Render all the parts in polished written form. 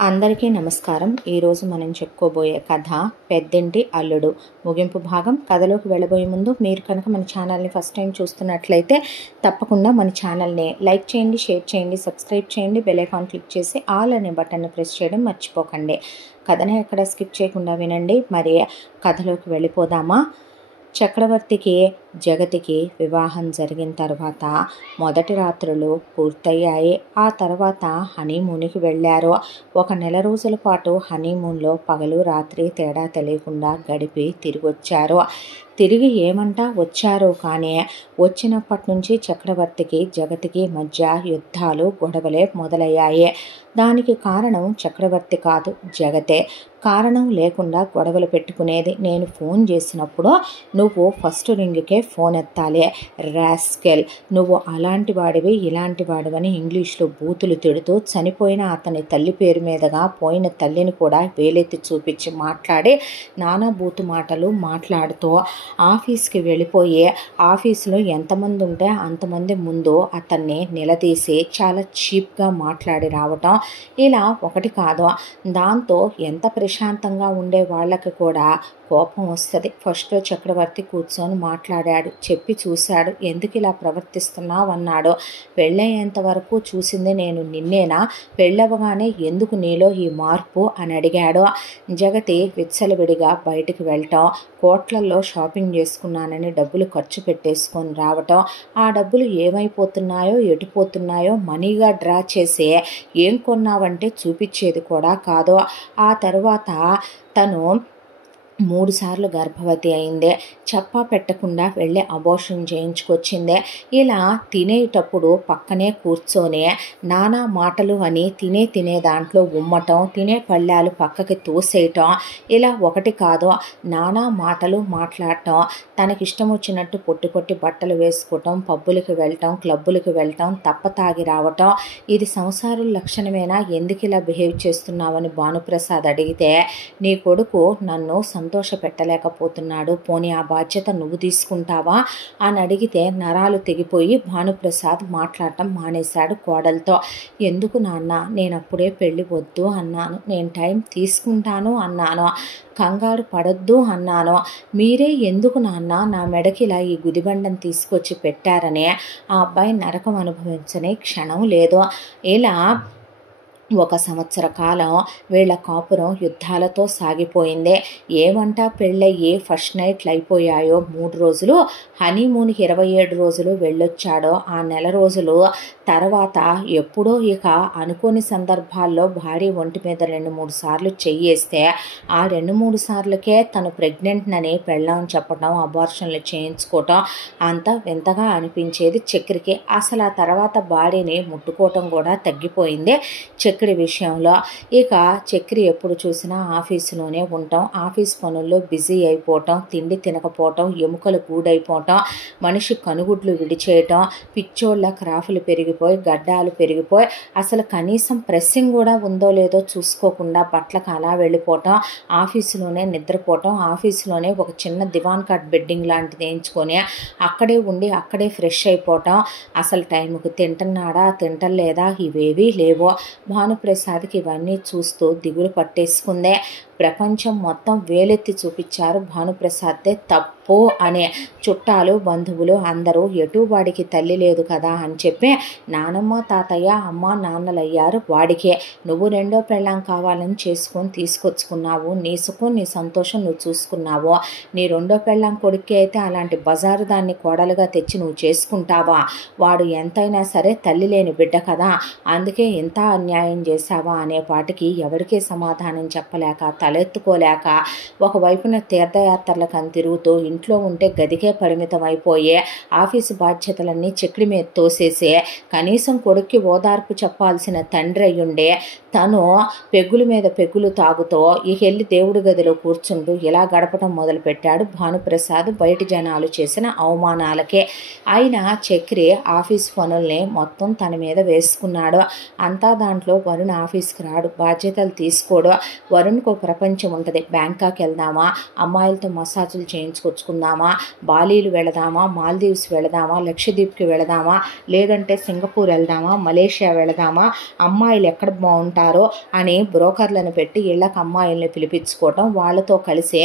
అందరికీ నమస్కారం. ఈరోజు మనం చెప్పుకోబోయే కథ పెద్దింటి అల్లుడు ముగింపు భాగం. కథలోకి వెళ్ళబోయే ముందు మీరు కనుక మన ఛానల్ని ఫస్ట్ టైం చూస్తున్నట్లయితే తప్పకుండా మన ఛానల్ని లైక్ చేయండి, షేర్ చేయండి, సబ్స్క్రైబ్ చేయండి, బెల్ ఐకాన్ క్లిక్ చేసి ఆల్ అనే బటన్ని ప్రెస్ చేయడం మర్చిపోకండి. కథని ఎక్కడ స్కిప్ చేయకుండా వినండి. మరి కథలోకి వెళ్ళిపోదామా? చక్రవర్తికి జగతికి వివాహం జరిగిన తర్వాత మొదటి రాత్రులు పూర్తయ్యాయి. ఆ తర్వాత హనీమూన్కి వెళ్ళారు. 1 నెల రోజుల పాటు హనీమూన్లో పగలు రాత్రి తేడా తెలియకుండా గడిపి తిరిగొచ్చారు. తిరిగి ఏమంటా వచ్చారు, కానీ వచ్చినప్పటి నుంచి చక్రవర్తికి జగతికి మధ్య యుద్ధాలు గొడవలే మొదలయ్యాయి. దానికి కారణం చక్రవర్తి కాదు, జగతే. కారణం లేకుండా గొడవలు పెట్టుకునేది. నేను ఫోన్ చేసినప్పుడు నువ్వు ఫస్ట్ రింగ్కే ఫోన్ ఎత్తాలి. రాస్కెల్, నువ్వు అలాంటి వాడివి ఇలాంటి వాడివని ఇంగ్లీష్లో బూతులు తిడుతూ చనిపోయిన అతని తల్లి పేరు మీదుగా పోయిన తల్లిని కూడా వేలెత్తి చూపించి మాట్లాడి నానా బూతు మాటలు మాట్లాడుతూ ఆఫీస్కి వెళ్ళిపోయి ఆఫీసులో ఎంతమంది ఉంటే అంతమంది ముందు అతన్ని నిలదీసి చాలా చీప్గా మాట్లాడి రావటం, ఇలా ఒకటి కాదు. దాంతో ఎంత ప్రశాంతంగా ఉండే వాళ్ళకి కూడా కోపం వస్తుంది. ఫస్ట్ చక్రవర్తి కూర్చొని మాట్లాడాడు, చెప్పి చూశాడు. ఎందుకు ఇలా ప్రవర్తిస్తున్నావు అన్నాడు. పెళ్ళయ్యేంత వరకు చూసింది నేను నిన్నేనా? పెళ్ళవగానే ఎందుకు నీలో ఈ మార్పు అని అడిగాడు. జగతి విచ్చలవిడిగా బయటికి వెళ్ళటం, కోట్లల్లో షాపింగ్ చేసుకున్నానని డబ్బులు ఖర్చు పెట్టేసుకొని రావటం, ఆ డబ్బులు ఏమైపోతున్నాయో ఎటుపోతున్నాయో మనీగా డ్రా చేసి ఏం కొన్నావంటే చూపించేది కూడా కాదు. ఆ తర్వాత తను 3 సార్లు గర్భవతి అయిందే. చెప్పా పెట్టకుండా వెళ్ళి అబోర్షన్ చేయించుకొచ్చిందే. ఇలా తినేటప్పుడు పక్కనే కూర్చొని నానా మాటలు అని తినే దాంట్లో ఉమ్మటం, తినే పళ్ళాలు పక్కకి తోసేయటం, ఇలా ఒకటి కాదు నానా మాటలు మాట్లాడటం. తనకిష్టం వచ్చినట్టు పొట్టి బట్టలు వేసుకోవటం, పబ్బులకి వెళ్ళటం, క్లబ్బులకి వెళ్ళటం, తప్ప తాగి రావటం. ఇది సంసారుల లక్షణమేనా? ఎందుకు ఇలా బిహేవ్ చేస్తున్నావని భానుప్రసాద్ అడిగితే, నీ కొడుకు నన్ను సంతోష పెట్టలేకపోతున్నాడు, పోనీ ఆ బాధ్యత నువ్వు తీసుకుంటావా అని అడిగితే నరాలు తెగిపోయి భానుప్రసాద్ మాట్లాడటం మానేశాడు కోడలతో. ఎందుకు నాన్న, నేను అప్పుడే పెళ్ళి వద్దు అన్నాను, నేను టైం తీసుకుంటాను అన్నాను, కంగారు పడొద్దు అన్నాను. మీరే ఎందుకు నాన్న నా మెడకి ఇలా ఈ గుదిబండం తీసుకొచ్చి పెట్టారని ఆ అబ్బాయి నరకం అనుభవించని క్షణం లేదు. ఇలా 1 సంవత్సర కాలం వీళ్ళ కాపురం యుద్ధాలతో సాగిపోయింది. ఏమంటా పెళ్ళయ్యి ఫస్ట్ నైట్లు అయిపోయాయో 3 రోజులు, హనీమూన్కి 27 రోజులు వెళ్ళొచ్చాడో ఆ నెల రోజులు తర్వాత ఎప్పుడో ఇక అనుకోని సందర్భాల్లో భార్య ఒంటి మీద 2-3 సార్లు చెయ్యేస్తే ఆ 2-3 సార్లకే తను ప్రెగ్నెంట్నని పెళ్ళాం చెప్పడం, అబార్షన్లు చేయించుకోవటం అంతా వింతగా అనిపించేది చక్రికి. అసలు ఆ తర్వాత భార్యని ముట్టుకోవటం కూడా తగ్గిపోయింది చక్రి విషయంలో. ఇక చక్రి ఎప్పుడు చూసినా ఆఫీసులోనే ఉండటం, ఆఫీస్ పనుల్లో బిజీ అయిపోవటం, తిండి తినకపోవటం, ఎముకలు గూడైపోవటం, మనిషి కనుగుడ్లు విడిచేయటం, పిచ్చోళ్ళ క్రాఫులు పెరిగిపోయి గడ్డాలు పెరిగిపోయి అసలు కనీసం ప్రెస్సింగ్ కూడా ఉందో లేదో చూసుకోకుండా బట్టలకు అలా వెళ్ళిపోవటం, ఆఫీసులోనే నిద్రపోవటం, ఆఫీసులోనే ఒక చిన్న దివాన్ కాట్ బెడ్డింగ్ లాంటిది వేయించుకొని అక్కడే ఉండి అక్కడే ఫ్రెష్ అయిపోవటం, అసలు టైంకి తింటున్నాడా తింటలేదా ఇవేవీ లేవో. భానుప్రసాద్కి ఇవన్నీ చూస్తూ దిగులు పట్టేసుకుందే. ప్రపంచం మొత్తం వేలెత్తి చూపించారు భానుప్రసాద్దే తప్పు అనే. చుట్టాలు బంధువులు అందరూ ఎటు వాడికి తల్లి లేదు కదా అని చెప్పి నానమ్మ తాతయ్య అమ్మ నాన్నలయ్యారు వాడికే. నువ్వు 2వ పెళ్ళాం కావాలని చేసుకొని తీసుకొచ్చుకున్నావు, నీ సుఖం నీ సంతోషం నువ్వు చూసుకున్నావు. నీ 2వ పెళ్ళాం కొడుక్కి అయితే అలాంటి బజారు దాన్ని కోడలుగా తెచ్చి నువ్వు చేసుకుంటావా? వాడు ఎంతైనా సరే తల్లి లేని బిడ్డ కదా, అందుకే ఇంత అన్యాయం చేశావా అనే పాటికి ఎవరికీ సమాధానం చెప్పలేక తలెత్తుకోలేక ఒకవైపున తీర్థయాత్రలకు తిరుగుతూ ఇంట్లో ఉంటే గదికే పరిమితం అయిపోయే, ఆఫీసు బాధ్యతలన్నీ చక్రి మీద తోసేసే, కనీసం కొడుక్కి ఓదార్పు చెప్పాల్సిన తండ్రి అయ్యుండే తను పెగ్గుల మీద పెగ్గులు తాగుతూ వెళ్ళి దేవుడి గదిలో కూర్చుంటూ ఇలా గడపడం మొదలుపెట్టాడు భానుప్రసాద్ బయటి జనాలు చేసిన అవమానాలకే. అయినా చక్రి ఆఫీస్ పనుల్ని మొత్తం తన మీద వేసుకున్నాడు. అంతా దాంట్లో వరుణ్ ఆఫీస్కి రాడు, బాధ్యతలు తీసుకోడు. వరుణ్కు ప్రపంచం ఉంటుంది. బ్యాంకాక్ వెళ్దామా, అమ్మాయిలతో మసాజులు చేయించుకొచ్చుకుందాం, చూసుకుందామా, బాలీలు వెళదామా, మాల్దీవ్స్ వెళదామా, లక్షద్వీప్కి వెళదామా, లేదంటే సింగపూర్ వెళ్దామా, మలేషియా వెళదామా, అమ్మాయిలు ఎక్కడ బాగుంటారో అని బ్రోకర్లను పెట్టి ఇళ్ళకి అమ్మాయిల్ని పిలిపించుకోవటం, వాళ్ళతో కలిసి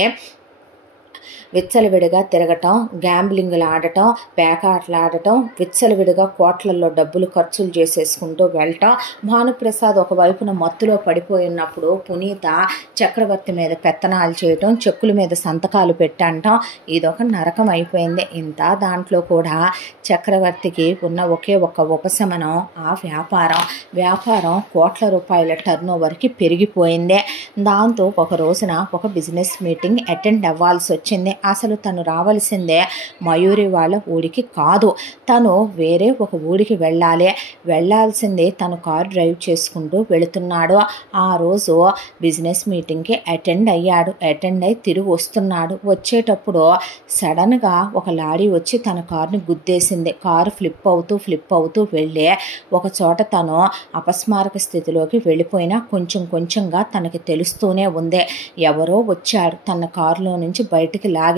విచ్చలవిడిగా తిరగటం, గ్యాంబ్లింగ్లు ఆడటం, పేకాటలు ఆడటం, విచ్చలవిడిగా కోట్లల్లో డబ్బులు ఖర్చులు చేసేసుకుంటూ వెళ్ళటం. భానుప్రసాద్ ఒకవైపున మత్తులో పడిపోయినప్పుడు పునీత చక్రవర్తి మీద పెత్తనాలు చేయటం, చెక్కుల మీద సంతకాలు పెట్టంటాం. ఇదొక నరకం అయిపోయింది. ఇంత దాంట్లో కూడా చక్రవర్తికి ఉన్న ఒకే ఒక్క ఉపశమనం ఆ వ్యాపారం కోట్ల రూపాయల టర్న్ ఓవర్కి పెరిగిపోయింది. దాంతో ఒక రోజున ఒక బిజినెస్ మీటింగ్ అటెండ్ అవ్వాల్సి వచ్చింది. అసలు తను రావాల్సిందే మయూరి వాళ్ళ ఊరికి కాదు, తను వేరే ఒక ఊరికి వెళ్ళాల్సిందే. తను కారు డ్రైవ్ చేసుకుంటూ వెళుతున్నాడు. ఆ రోజు బిజినెస్ మీటింగ్కి అటెండ్ అయ్యి తిరిగి వస్తున్నాడు. వచ్చేటప్పుడు సడన్గా ఒక లారీ వచ్చి తన కారుని గుద్దేసింది. కారు ఫ్లిప్ అవుతూ వెళ్ళి ఒక చోట తను అపస్మారక స్థితిలోకి వెళ్ళిపోయినా కొంచెంగా తనకి తెలుస్తూనే ఉంది. ఎవరో వచ్చారు, తన కారులో నుంచి బయటికి లాగారు,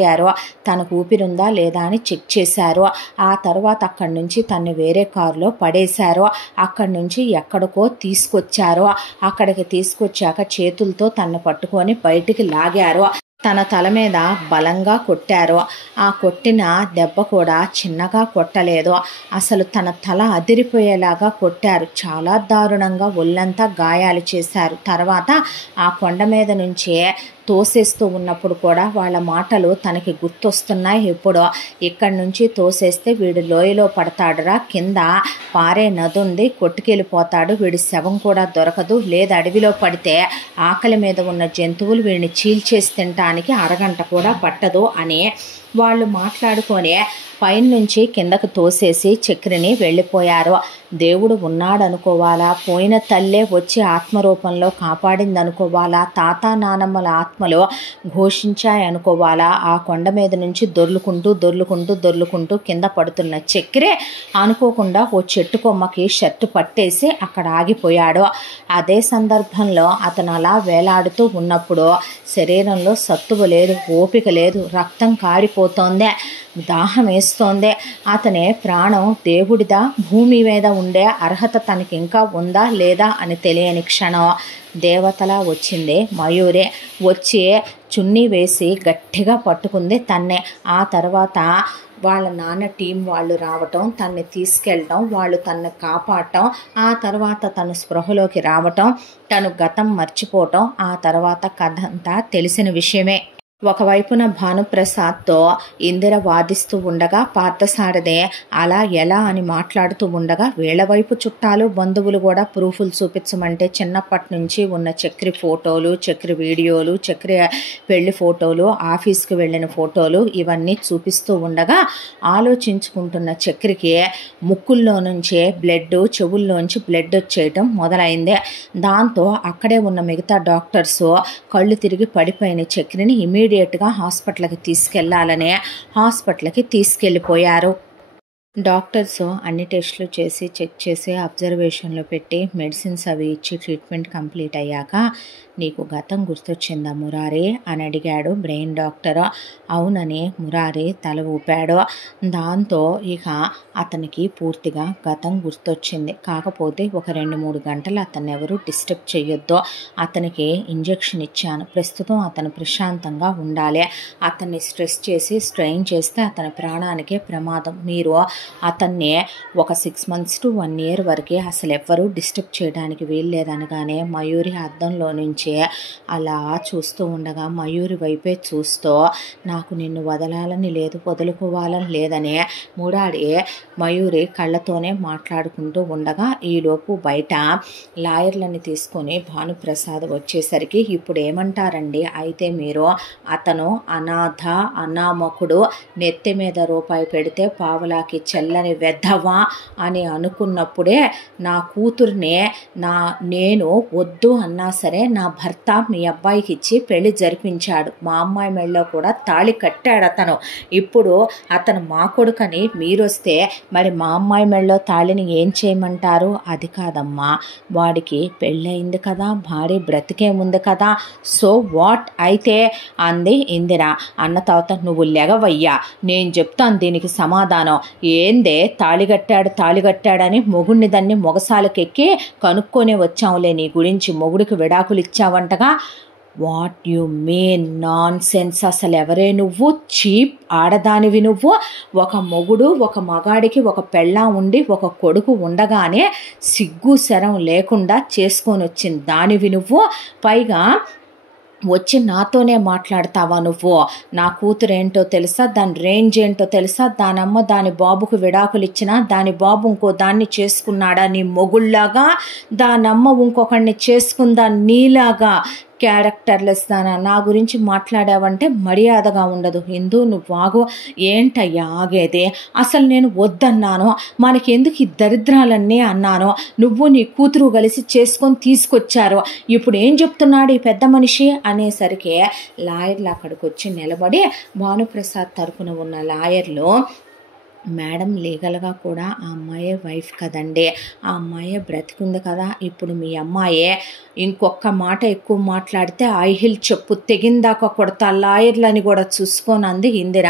తనకు ఊపిరుందా లేదా అని చెక్ చేశారు. ఆ తర్వాత అక్కడి నుంచి తన్ని వేరే కారులో పడేశారు. అక్కడి నుంచి ఎక్కడికో తీసుకొచ్చారు. అక్కడికి తీసుకొచ్చాక చేతులతో తన్ని పట్టుకొని బయటికి లాగారు. తన తల మీద బలంగా కొట్టారు. ఆ కొట్టిన దెబ్బ కూడా చిన్నగా కొట్టలేదు, అసలు తన తల అదిరిపోయేలాగా కొట్టారు. చాలా దారుణంగా ఒళ్ళంతా గాయాలు చేశారు. తర్వాత ఆ కొండ మీద నుంచే తోసేస్తూ ఉన్నప్పుడు కూడా వాళ్ళ మాటలు తనకి గుర్తొస్తున్నాయి. ఇప్పుడు ఇక్కడి నుంచి తోసేస్తే వీడు లోయలో పడతాడురా, కింద పారే నది ఉంది, కొట్టుకెళ్ళిపోతాడు, వీడి శవం కూడా దొరకదు, లేదా అడవిలో పడితే ఆకలి మీద ఉన్న జంతువులు వీడిని చీల్చేసి తినటానికి అరగంట కూడా పట్టదు అని వాళ్ళు మాట్లాడుకొని పైనుంచి కిందకు తోసేసి చక్రిని వెళ్ళిపోయారు. దేవుడు ఉన్నాడనుకోవాలా, పోయిన తల్లే వచ్చి ఆత్మరూపంలో కాపాడిందనుకోవాలా, తాత నానమ్మల ఆత్మలు ఘోషించాయనుకోవాలా. ఆ కొండ మీద నుంచి దొర్లుకుంటూ కింద పడుతున్న చక్రి అనుకోకుండా ఓ చెట్టు కొమ్మకి షర్టు పట్టేసి అక్కడ ఆగిపోయాడు. అదే సందర్భంలో అతను అలా వేలాడుతూ ఉన్నప్పుడు శరీరంలో సత్తువ లేదు, ఓపిక లేదు, రక్తం కారిపోతోంది, దాహం వేస్తోంది. అతనే ప్రాణం దేవుడిదా, భూమి మీద ఉండే అర్హత తనకి ఇంకా ఉందా లేదా అని తెలియని క్షణం దేవతలా వచ్చింది మయూరి. వచ్చి చున్నీ వేసి గట్టిగా పట్టుకుంది తన్నే. ఆ తర్వాత వాళ్ళ నాన్న టీం వాళ్ళు రావటం, తన్ని తీసుకెళ్ళటం, వాళ్ళు తన్ని కాపాడటం, ఆ తర్వాత తను స్పృహలోకి రావటం, తను గతం మర్చిపోవటం, ఆ తర్వాత కథ అంతా తెలిసిన విషయమే. ఒకవైపున భానుప్రసాద్తో ఇందిర వాదిస్తూ ఉండగా పార్థసారథి అలా ఎలా అని మాట్లాడుతూ ఉండగా వీళ్ళ వైపు చుట్టాలు బంధువులు కూడా ప్రూఫ్లు చూపించమంటే చిన్నప్పటి నుంచి ఉన్న చక్రి ఫోటోలు, చక్రి వీడియోలు, చక్రి పెళ్లి ఫోటోలు, ఆఫీస్కి వెళ్ళిన ఫోటోలు ఇవన్నీ చూపిస్తూ ఉండగా ఆలోచించుకుంటున్న చక్రికి ముక్కుల్లో నుంచే బ్లడ్, చెవుల్లోంచి బ్లడ్ వచ్చేయటం మొదలైంది. దాంతో అక్కడే ఉన్న మిగతా డాక్టర్స్ కళ్ళు తిరిగి పడిపోయిన చక్రిని ఇమీడియట్గా హాస్పిటల్కి తీసుకెళ్లాలని హాస్పిటల్కి తీసుకెళ్ళిపోయారు. డాక్టర్స్ అన్ని టెస్టులు చేసి చెక్ చేసి అబ్జర్వేషన్లో పెట్టి మెడిసిన్స్ అవి ఇచ్చి ట్రీట్మెంట్ కంప్లీట్ అయ్యాక నీకు గతం గుర్తొచ్చిందా మురారి అని అడిగాడు బ్రెయిన్ డాక్టర్. అవునని మురారి తల ఊపాడు. దాంతో ఇక అతనికి పూర్తిగా గతం గుర్తొచ్చింది. కాకపోతే ఒక 2-3 గంటలు అతన్ని ఎవరు డిస్టర్బ్ చేయొద్దు, అతనికి ఇంజెక్షన్ ఇచ్చాను, ప్రస్తుతం అతను ప్రశాంతంగా ఉండాలి, అతన్ని స్ట్రెస్ చేసి స్ట్రెయిన్ చేస్తే అతని ప్రాణానికే ప్రమాదం, మీరు అతన్ని ఒక 6 months to 1 year వరకే అసలు ఎవ్వరూ డిస్టర్బ్ చేయడానికి వీల్లేదనగానే మయూరి అద్దంలో నుంచి అలా చూస్తూ ఉండగా మయూరి వైపే చూస్తూ నాకు నిన్ను వదలాలని లేదు, వదులుకోవాలని లేదని మురారి మయూరి కళ్ళతోనే మాట్లాడుకుంటూ ఉండగా ఈలోపు బయట లాయర్లని తీసుకొని భానుప్రసాద్ వచ్చేసరికి ఇప్పుడు ఏమంటారండి, అయితే మీరు అతను అనాథ అనామకుడు, నెత్తి మీద రూపాయి పెడితే పావలాకి చెల్లని వెధవా అని అనుకున్నప్పుడే నా కూతుర్నే నేను వద్దు అన్నా సరే నా భర్త మీ అబ్బాయికి ఇచ్చి పెళ్లి జరిపించాడు. మా అమ్మాయి మెళ్ళలో కూడా తాళి కట్టాడు అతను. ఇప్పుడు అతను మా కొడుకని మీరొస్తే మరి మా అమ్మాయి మెళ్ళలో తాళిని ఏం చేయమంటారు? అది కాదమ్మా, వాడికి పెళ్ళయింది కదా, భార్య బ్రతికే ఉంది కదా, సో వాట్ అయితే అంది ఇందిర. అన్న తర్వాత నువ్వు లెగవయ్యా, నేను చెప్తాను దీనికి సమాధానం. ఏందే తాళిగట్టాడని మొగుడిని దాన్ని మొగసాలకెక్కి కనుక్కొని వచ్చావులే నీ గురించి, మొగుడికి విడాకులు ఇచ్చావంటగా. What you mean nonsense? అసలు ఎవరే నువ్వు? చీప్ ఆడదానివి నువ్వు. ఒక మొగుడు ఒక మగాడికి ఒక పెళ్ళాం ఉండి ఒక కొడుకు ఉండగానే సిగ్గు శరం లేకుండా చేసుకొని వచ్చిన దానివి నువ్వు. పైగా వచ్చి నాతోనే మాట్లాడతావా నువ్వు? నా కూతురు ఏంటో తెలుసా, దాని రేంజ్ ఏంటో తెలుసా? దానమ్మ దాని బాబుకు విడాకులు ఇచ్చినా దాని బాబు ఇంకో దాన్ని చేసుకున్నాడా నీ మొగుళ్లాగా? దానమ్మ ఇంకొకడిని చేసుకుందా నీలాగా? క్యారెక్టర్లెస్ దానా నా గురించి మాట్లాడావంటే మర్యాదగా ఉండదు. హిందూ నువ్వు ఆగు. ఏంటయ్యా ఆగేదే? అసలు నేను వద్దన్నాను, మనకెందుకు ఈ దరిద్రాలన్నీ అన్నాను. నువ్వు నీ కూతురు కలిసి చేసుకొని తీసుకొచ్చారు. ఇప్పుడు ఏం చెప్తున్నాడు ఈ పెద్ద మనిషి అనేసరికి లాయర్లు అక్కడికి వచ్చి నిలబడి, భానుప్రసాద్ తరపున ఉన్న లాయర్లు, మేడం లీగల్గా కూడా ఆ అమ్మాయే వైఫ్ కదండి, ఆ అమ్మాయే బ్రతికుంది కదా, ఇప్పుడు మీ అమ్మాయే ఇంకొక మాట ఎక్కువ మాట్లాడితే ఐహిల్ చెప్పు తెగిందాక కొడతా లాయర్లని కూడా చూసుకొని అంది ఇందిర.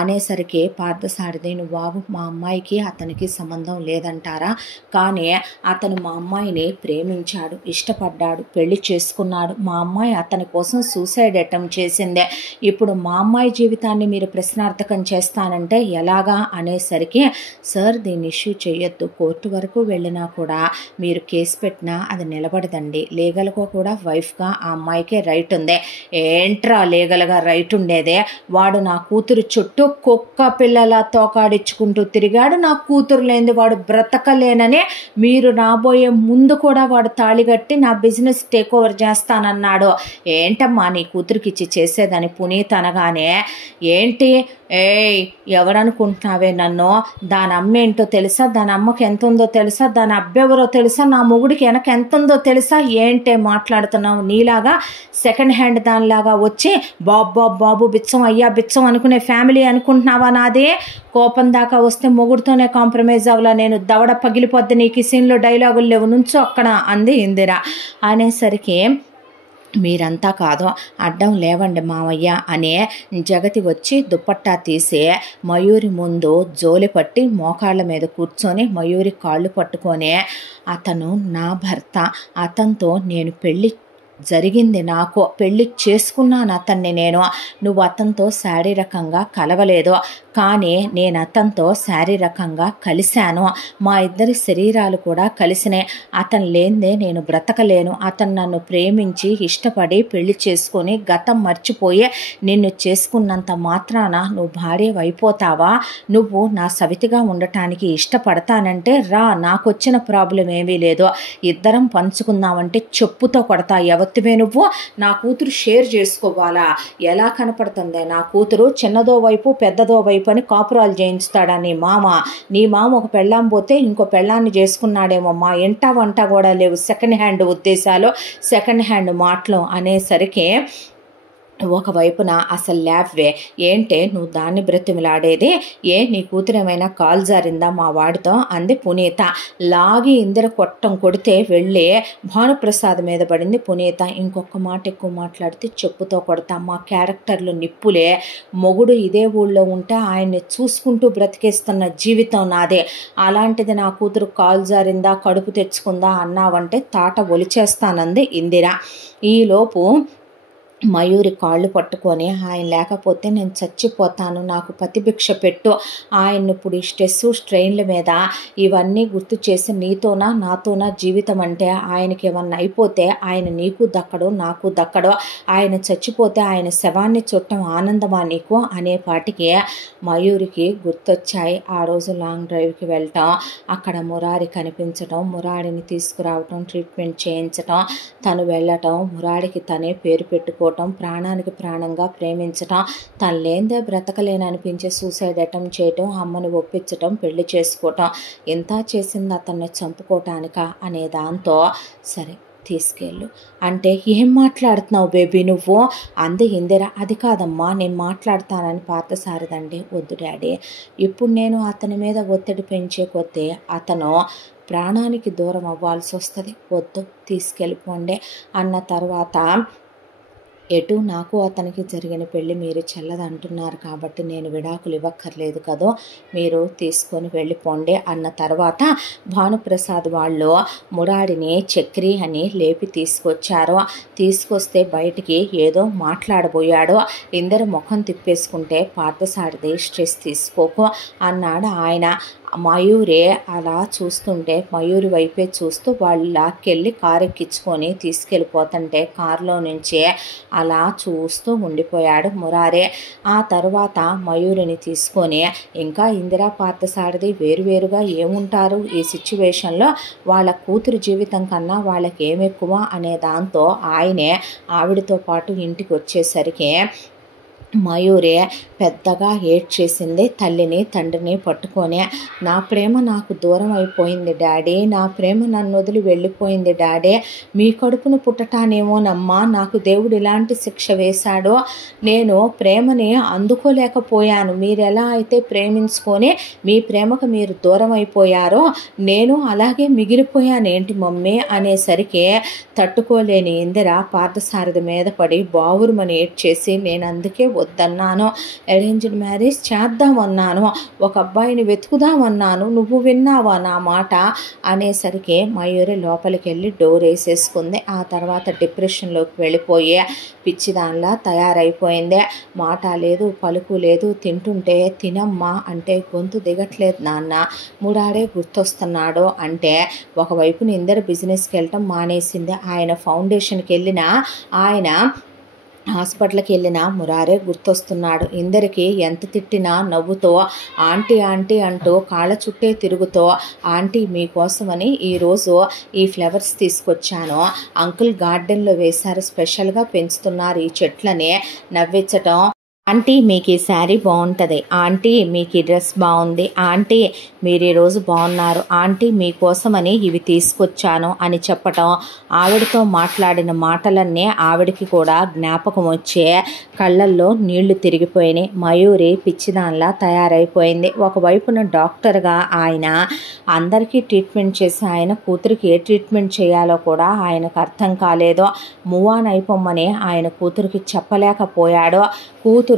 అనేసరికి పార్థసారథి నువ్వు బాబు, మా అమ్మాయికి అతనికి సంబంధం లేదంటారా? కానీ అతను మా అమ్మాయిని ప్రేమించాడు, ఇష్టపడ్డాడు, పెళ్లి చేసుకున్నాడు. మా అమ్మాయి అతని కోసం సూసైడ్ అటెంప్ట్ చేసిందే. ఇప్పుడు మా అమ్మాయి జీవితాన్ని మీరు ప్రశ్నార్థకం చేస్తానంటే ఎలాగా అనేసరికి, సార్ దీన్ని ఇష్యూ చేయొద్దు, కోర్టు వరకు వెళ్ళినా కూడా మీరు కేసు పెట్టినా అది నిలబడదండి. లీగల్గా కూడా వైఫ్గా ఆ అమ్మాయికే రైట్ ఉంది. ఏంట్రా లీగల్గా రైట్ ఉండేదే? వాడు నా కూతురు చుట్టూ కుక్క పిల్లల తోకాడించుకుంటూ తిరిగాడు. నా కూతురు లేనిది వాడు బ్రతకలేనని మీరు రాబోయే ముందు కూడా వాడు తాళిగట్టి నా బిజినెస్ టేక్ ఓవర్ చేస్తానన్నాడు. ఏంటమ్మా నీ కూతురికి ఇచ్చి చేసేదని పునీత్ అనగానే, ఏంటి ఏయ్ ఎవరనుకుంటున్నావే నన్ను? దాని అమ్మ ఏంటో తెలుసా, దాని అమ్మకి ఎంత ఉందో తెలుసా, దాని అబ్బెవరో తెలుసా, నా మొగుడికి వెనక ఎంత ఉందో తెలుసా? ఏంటే మాట్లాడుతున్నావు? నీలాగా సెకండ్ హ్యాండ్ దానిలాగా వచ్చి బాబు బిచ్చం అయ్యా బిచ్చం అనుకునే ఫ్యామిలీ అనుకుంటున్నావా నాదే? కోపం దాకా వస్తే మొగుడితోనే కాంప్రమైజ్ అవ్వలా నేను, దవడ పగిలిపోద్ది నీకు, ఈ సీన్లో డైలాగులు లేవు, నుంచో అక్కడ అంది ఇందిర. అనేసరికి మీరంతా కాదు అడ్డం లేవండి మావయ్య అనే జగతి వచ్చి దుప్పట్టా తీసి మయూరి ముందు జోలి పట్టి మోకాళ్ళ మీద కూర్చొని మయూరి కాళ్ళు పట్టుకొని, అతను నా భర్త, అతనితో నేను జరిగింది, నాకు పెళ్ళి చేసుకున్నాను అతన్ని నేను. నువ్వు అతనితో శారీరకంగా కలవలేదు, కానీ నేను అతనితో శారీరకంగా కలిశాను. మా ఇద్దరి శరీరాలు కూడా కలిసినాయి. అతను లేనిదే నేను బ్రతకలేను. అతను నన్ను ప్రేమించి ఇష్టపడి పెళ్లి చేసుకొని గతం మర్చిపోయి నిన్ను చేసుకున్నంత మాత్రాన నువ్వు భార్య అయిపోతావా? నువ్వు నా సవితిగా ఉండటానికి ఇష్టపడతానంటే రా, నాకు వచ్చిన ప్రాబ్లం ఏమీ లేదు, ఇద్దరం పంచుకుందామంటే చెప్పుతో కొడతా. ఎవత్తివే నువ్వు? నా కూతురు షేర్ చేసుకోవాలా? ఎలా కనపడుతుంది నా కూతురు? చిన్నదో వైపు పెద్దదో వైపు అని కాపురాలు చేయించుతాడా నీ మామ? నీ మామ ఒక పెళ్ళాం పోతే ఇంకో పెళ్ళాన్ని చేసుకున్నాడేమో. మా ఇంట వంట కూడా లేవు, సెకండ్ హ్యాండ్ ఉద్దేశాలు, సెకండ్ హ్యాండ్ మాటలు అనేసరికి ఒకవైపున అసలు లేవే ఏంటే నువ్వు దాన్ని బ్రతిమిలాడేది? ఏ నీ కూతురు ఏమైనా కాల్ జారిందా మా వాడితో అంది పునీత. లాగి ఇందిర కొడితే వెళ్ళి భానుప్రసాద్ మీద పడింది పునీత. ఇంకొక మాట ఎక్కువ మాట్లాడితే చెప్పుతో కొడతా. మా క్యారెక్టర్లు నిప్పులే. మొగుడు ఇదే ఊళ్ళో ఉంటే ఆయన్ని చూసుకుంటూ బ్రతికేస్తున్న జీవితం నాదే. అలాంటిది నా కూతురు కాల్ జారిందా కడుపు తెచ్చుకుందా అన్నావంటే తాట ఒలిచేస్తానంది ఇందిర. ఈలోపు మయూరి కాళ్ళు పట్టుకొని, ఆయన లేకపోతే నేను చచ్చిపోతాను, నాకు పతిభిక్ష పెట్టు, ఆయన ఇప్పుడు స్ట్రెస్ స్ట్రెయిన్ల మీద ఇవన్నీ గుర్తు చేసి నీతోనా నాతోనా జీవితం అంటే, ఆయనకి ఏమన్నా అయిపోతే ఆయన నీకు దక్కడు నాకు దక్కడు, ఆయన చచ్చిపోతే ఆయన శవాన్ని చుట్టం ఆనందమా నీకు అనేపాటికి మయూరికి గుర్తొచ్చాయి. ఆ రోజు లాంగ్ డ్రైవ్కి వెళ్ళటం, అక్కడ మురారి కనిపించడం, మురారిని తీసుకురావటం, ట్రీట్మెంట్ చేయించటం, తను వెళ్ళటం, మురారికి తనే పేరు పెట్టుకోవటం, చేసుకోవటం, ప్రాణానికి ప్రాణంగా ప్రేమించటం, తను లేనిదే బ్రతకలేననిపించే సూసైడ్ అటెంప్ట్ చేయటం, అమ్మని ఒప్పించటం, పెళ్లి చేసుకోవటం, ఇంత చేసింది అతన్ని చంపుకోవటానికా అనే దాంతో సరే తీసుకెళ్ళు అంటే, ఏం మాట్లాడుతున్నావు బేబీ నువ్వు అంది ఇందిర. అది కాదమ్మా నేను మాట్లాడతానని పార్థసారథి. వద్దు డాడీ, ఇప్పుడు నేను అతని మీద ఒత్తిడి పెంచే కొద్దీ అతను ప్రాణానికి దూరం అవ్వాల్సి వస్తుంది. వద్దు తీసుకెళ్ళిపోండి అన్న తర్వాత, ఎటు నాకు అతనికి జరిగిన పెళ్ళి మీరు చెల్లదంటున్నారు కాబట్టి నేను విడాకులు ఇవ్వక్కర్లేదు కదా, మీరు తీసుకొని వెళ్ళిపోండి అన్న తర్వాత భానుప్రసాద్ వాళ్ళు మురారిని చక్రి అని లేపి తీసుకొచ్చారు. తీసుకొస్తే బయటికి ఏదో మాట్లాడబోయాడు. ఇందర ముఖం తిప్పేసుకుంటే, పార్థసారథి స్ట్రెస్ తీసుకోకు అన్నాడు ఆయన. మయూరే అలా చూస్తుంటే మయూరి వైపే చూస్తూ వాళ్ళు లాక్కెళ్ళి కారు ఎక్కించుకొని తీసుకెళ్ళిపోతుంటే కారులో నుంచే అలా చూస్తూ ఉండిపోయాడు మురారే. ఆ తర్వాత మయూరిని తీసుకొని, ఇంకా ఇందిరా పార్థసారథి వేరువేరుగా ఏముంటారు ఈ సిచ్యువేషన్లో, వాళ్ళ కూతురు జీవితం కన్నా వాళ్ళకి ఏమెక్కువ అనే దాంతో ఆయనే ఆవిడతో పాటు ఇంటికి వచ్చేసరికి మయూరే పెద్దగా ఏడ్చేసింది తల్లిని తండ్రిని పట్టుకొని. నా ప్రేమ నాకు దూరం అయిపోయింది డాడీ, నా ప్రేమ నన్ను వదిలి వెళ్ళిపోయింది డాడీ, మీ కడుపును పుట్టటానేమోనమ్మా నాకు దేవుడు ఇలాంటి శిక్ష వేశాడో, నేను ప్రేమని అందుకోలేకపోయాను, మీరు ఎలా అయితే ప్రేమించుకొని మీ ప్రేమకు మీరు దూరం అయిపోయారో నేను అలాగే మిగిలిపోయాను ఏంటి మమ్మీ అనేసరికి తట్టుకోలేని ఇందిర పార్థసారథి మీద పడి బావురుమని ఏడ్చేసి, నేను అందుకే వద్దన్నాను, అరేంజ్డ్ మ్యారేజ్ చేద్దామన్నాను, ఒక అబ్బాయిని వెతుకుదామన్నాను, నువ్వు విన్నావా నా మాట అనేసరికి మయూరి లోపలికి వెళ్ళి డోర్ వేసేసుకుంది. ఆ తర్వాత డిప్రెషన్లోకి వెళ్ళిపోయి పిచ్చిదానిలా తయారైపోయింది. మాట లేదు పలుకు లేదు. తింటుంటే తినమ్మా అంటే గొంతు దిగట్లేదు నాన్న, మురారే గుర్తొస్తున్నాడు అంటే ఒకవైపున ఇందరు బిజినెస్కి వెళ్ళటం మానేసింది. ఆయన ఫౌండేషన్కి వెళ్ళిన, ఆయన హాస్పిటల్కి వెళ్ళిన మురారే గుర్తొస్తున్నాడు. ఇందరికి ఎంత తిట్టినా నవ్వుతో ఆంటీ ఆంటీ అంటూ కాళ్ళ చుట్టే తిరుగుతో, ఆంటీ మీకోసమని ఈరోజు ఈ ఫ్లవర్స్ తీసుకొచ్చాను, అంకుల్ గార్డెన్లో వేశారు, స్పెషల్గా పెంచుతున్నారు ఈ చెట్లని నవ్వించటం, ఆంటీ మీకు ఈ శారీ బాగుంటుంది, ఆంటీ మీకు ఈ డ్రెస్ బాగుంది, ఆంటీ మీరు ఈరోజు బాగున్నారు, ఆంటీ మీకోసమని ఇవి తీసుకొచ్చాను అని చెప్పటం, ఆవిడతో మాట్లాడిన మాటలన్నీ ఆవిడకి కూడా జ్ఞాపకం వచ్చే కళ్ళల్లో నీళ్లు తిరిగిపోయినాయి. మయూరి పిచ్చిదానిలా తయారైపోయింది. ఒకవైపున డాక్టర్గా ఆయన అందరికీ ట్రీట్మెంట్ చేసి ఆయన కూతురికి ఏ ట్రీట్మెంట్ చేయాలో కూడా ఆయనకు అర్థం కాలేదో, మూవ్ ఆన్ అయిపోమ్మని ఆయన కూతురికి చెప్పలేకపోయాడో, కూతురు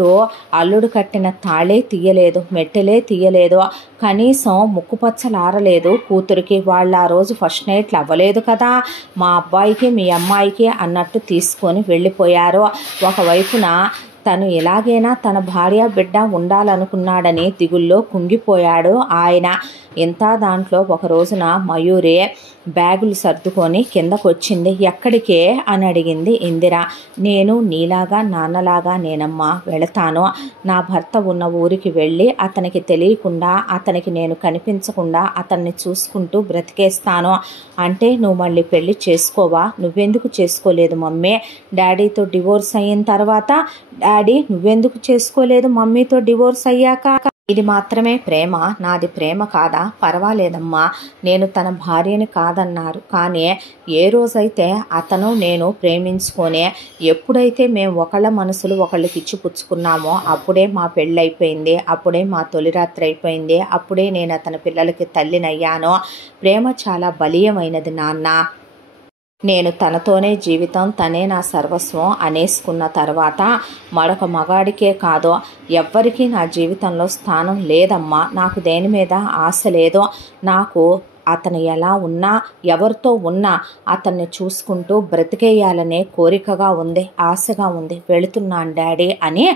అల్లుడు కట్టిన తాళే తీయలేదు, మెట్టెలే తీయలేదు, కనీసం ముక్కుపచ్చలారలేదు కూతురికి. వాళ్ళు ఆ రోజు ఫస్ట్ నైట్లు అవ్వలేదు కదా, మా అబ్బాయికి మీ అమ్మాయికి అన్నట్టు తీసుకొని వెళ్ళిపోయారు. ఒకవైపున తను ఎలాగైనా తన భార్య బిడ్డ ఉండాలనుకున్నాడని దిగుల్లో కుంగిపోయాడు ఆయన. ఇంత దాంట్లో ఒక రోజున మయూరే బ్యాగులు సర్దుకొని కిందకు వచ్చింది. ఎక్కడికే అని అడిగింది ఇందిర. నేను నీలాగా నాన్నలాగా నేనమ్మా వెళతాను, నా భర్త ఉన్న ఊరికి వెళ్ళి అతనికి తెలియకుండా అతనికి నేను కనిపించకుండా అతన్ని చూసుకుంటూ బ్రతికేస్తాను అంటే, నువ్వు మళ్ళీ పెళ్లి చేసుకోవా? నువ్వెందుకు చేసుకోలేదు మమ్మీ? డాడీతో డివోర్స్ అయిన తర్వాత డాడీ నువ్వెందుకు చేసుకోలేదు మమ్మీతో డివోర్స్ అయ్యాక? ఇది మాత్రమే ప్రేమ, నాది ప్రేమ కాదా? పర్వాలేదమ్మా, నేను తన భార్యని కాదన్నారు, కానీ ఏ రోజైతే అతను నేను ప్రేమించుకొని ఎప్పుడైతే మేము ఒకళ్ళ మనసులు ఒకళ్ళకి ఇచ్చిపుచ్చుకున్నామో అప్పుడే మా పెళ్ళైపోయింది, అప్పుడే మా తొలిరాత్రి అయిపోయింది, అప్పుడే నేను అతని పిల్లలకి తల్లినయ్యాను. ప్రేమ చాలా బలీయమైనది నాన్న, నేను తనతోనే జీవితం, తనే నా సర్వస్వం అనేసుకున్న తర్వాత మరొక మగాడికే కాదో ఎవ్వరికీ నా జీవితంలో స్థానం లేదమ్మా. నాకు దేని మీద ఆశ లేదు. నాకు అతను ఎలా ఉన్నా ఎవరితో ఉన్నా అతన్ని చూసుకుంటూ బ్రతికేయాలనే కోరికగా ఉంది, ఆశగా ఉంది. వెళుతున్నాను డాడీ అని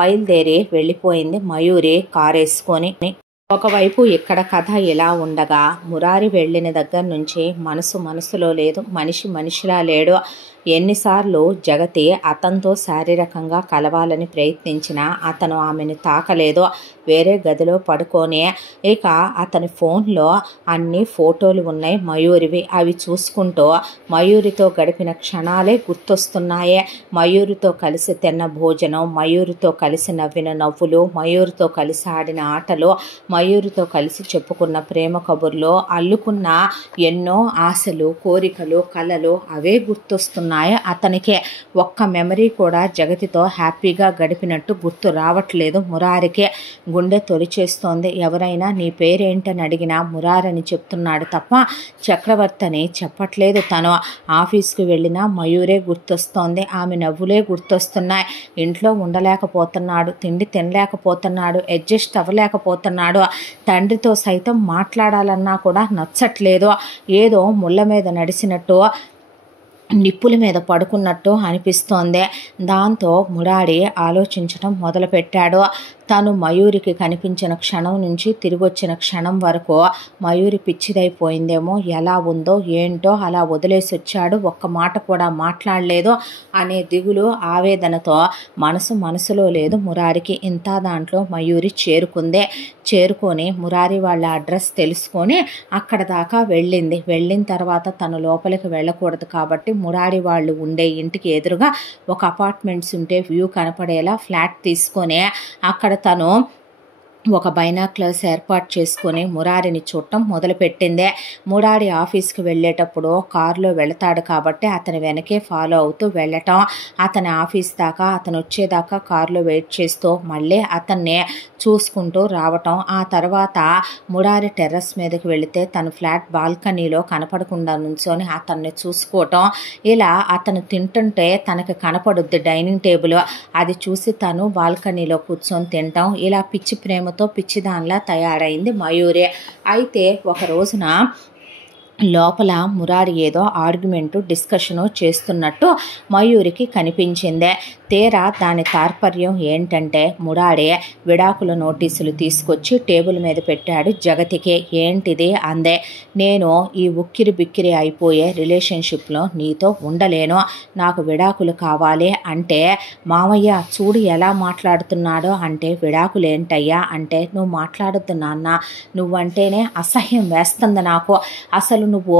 బయలుదేరి వెళ్ళిపోయింది మయూరి కారేసుకొని. ఒకవైపు ఇక్కడ కథ ఇలా ఉండగా, మురారి వెళ్ళిన దగ్గర నుంచి మనసులో లేదు, మనిషిలా లేడు. ఎన్నిసార్లు జగతి అతనితో శారీరకంగా కలవాలని ప్రయత్నించినా అతను ఆమెను తాకలేదు. వేరే గదిలో పడుకొని ఇక అతని ఫోన్లో అన్ని ఫోటోలు ఉన్నాయి మయూరివి. అవి చూసుకుంటూ మయూరితో గడిపిన క్షణాలే గుర్తొస్తున్నాయి. మయూరితో కలిసి తిన్న భోజనం, మయూరితో కలిసి నవ్విన నవ్వులు, మయూరితో కలిసి ఆడిన ఆటలు, మయూరితో కలిసి చెప్పుకున్న ప్రేమ కబుర్లు, అల్లుకున్న ఎన్నో ఆశలు, కోరికలు, కలలు అవే గుర్తొస్తున్నాయి అతనికి. ఒక్క మెమరీ కూడా జగతితో హ్యాపీగా గడిపినట్టు గుర్తు రావట్లేదు మురారికి. గుండె తొలిచేస్తోంది. ఎవరైనా నీ పేరేంటని అడిగినా మురారని చెప్తున్నాడు తప్ప చక్రవర్తి అని చెప్పట్లేదు. తను ఆఫీస్కి వెళ్ళినా మయూరే గుర్తొస్తోంది. ఆమె నవ్వులే గుర్తొస్తున్నాయి. ఇంట్లో ఉండలేకపోతున్నాడు, తిండి తినలేకపోతున్నాడు, అడ్జస్ట్ అవ్వలేకపోతున్నాడు. తండ్రితో సైతం మాట్లాడాలన్నా కూడా నచ్చట్లేదు. ఏదో ముళ్ళ మీద నడిచినట్టు, నిప్పుల మీద పడుకున్నట్టు అనిపిస్తోంది. దాంతో మురారి ఆలోచించడం మొదలుపెట్టాడు. తను మయూరికి కనిపించిన క్షణం నుంచి తిరిగి వచ్చిన క్షణం వరకు మయూరి పిచ్చిదైపోయిందేమో, ఎలా ఉందో ఏంటో అలా వదిలేసి వచ్చాడు, ఒక్క మాట కూడా మాట్లాడలేదు అనే దిగులు, ఆవేదనతో మనసులో లేదు మురారికి. ఇంత దాంట్లో మయూరి చేరుకొని మురారి వాళ్ళ అడ్రస్ తెలుసుకొని అక్కడ దాకా వెళ్ళింది. వెళ్ళిన తర్వాత తను లోపలికి వెళ్ళకూడదు కాబట్టి మురారి వాళ్ళు ఉండే ఇంటికి ఎదురుగా ఒక అపార్ట్మెంట్స్ ఉంటే వ్యూ కనపడేలా ఫ్లాట్ తీసుకొని అక్కడ తను ఒక బైనాక్లర్స్ ఏర్పాటు చేసుకుని మురారిని చూడటం మొదలుపెట్టిందే. మురారి ఆఫీస్కి వెళ్ళేటప్పుడు కారులో వెళతాడు కాబట్టి అతని వెనకే ఫాలో అవుతూ వెళ్ళటం, అతని ఆఫీస్ దాకా అతను వచ్చేదాకా కారులో వెయిట్ చేస్తూ మళ్ళీ అతన్ని చూసుకుంటూ రావటం. ఆ తర్వాత మురారి టెర్రస్ మీదకి వెళితే తను ఫ్లాట్ బాల్కనీలో కనపడకుండా నుంచొని అతన్ని చూసుకోవటం. ఇలా అతను తింటుంటే తనకి కనపడుద్ది డైనింగ్ టేబుల్, అది చూసి తను బాల్కనీలో కూర్చొని తింటాం. ఇలా పిచ్చి ప్రేమతో పిచ్చిదానిలా తయారైంది మయూరి. అయితే ఒక రోజున లోపల మురారి ఏదో ఆర్గ్యుమెంటు డిస్కషను చేస్తున్నట్టు మయూరికి కనిపించిందే. తీరా దాని తాత్పర్యం ఏంటంటే మురారి విడాకుల నోటీసులు తీసుకొచ్చి టేబుల్ మీద పెట్టాడు జగతికి. ఏంటిది అందే. నేను ఈ ఉక్కిరి బిక్కిరి అయిపోయే రిలేషన్షిప్లో నీతో ఉండలేను, నాకు విడాకులు కావాలి అంటే, మామయ్య చూడు ఎలా మాట్లాడుతున్నాడో అంటే, విడాకులేంటయ్యా అంటే, నువ్వు మాట్లాడొద్దు నాన్న, నువ్వంటేనే అసహ్యం వేస్తుంది నాకు, అసలు నువ్వు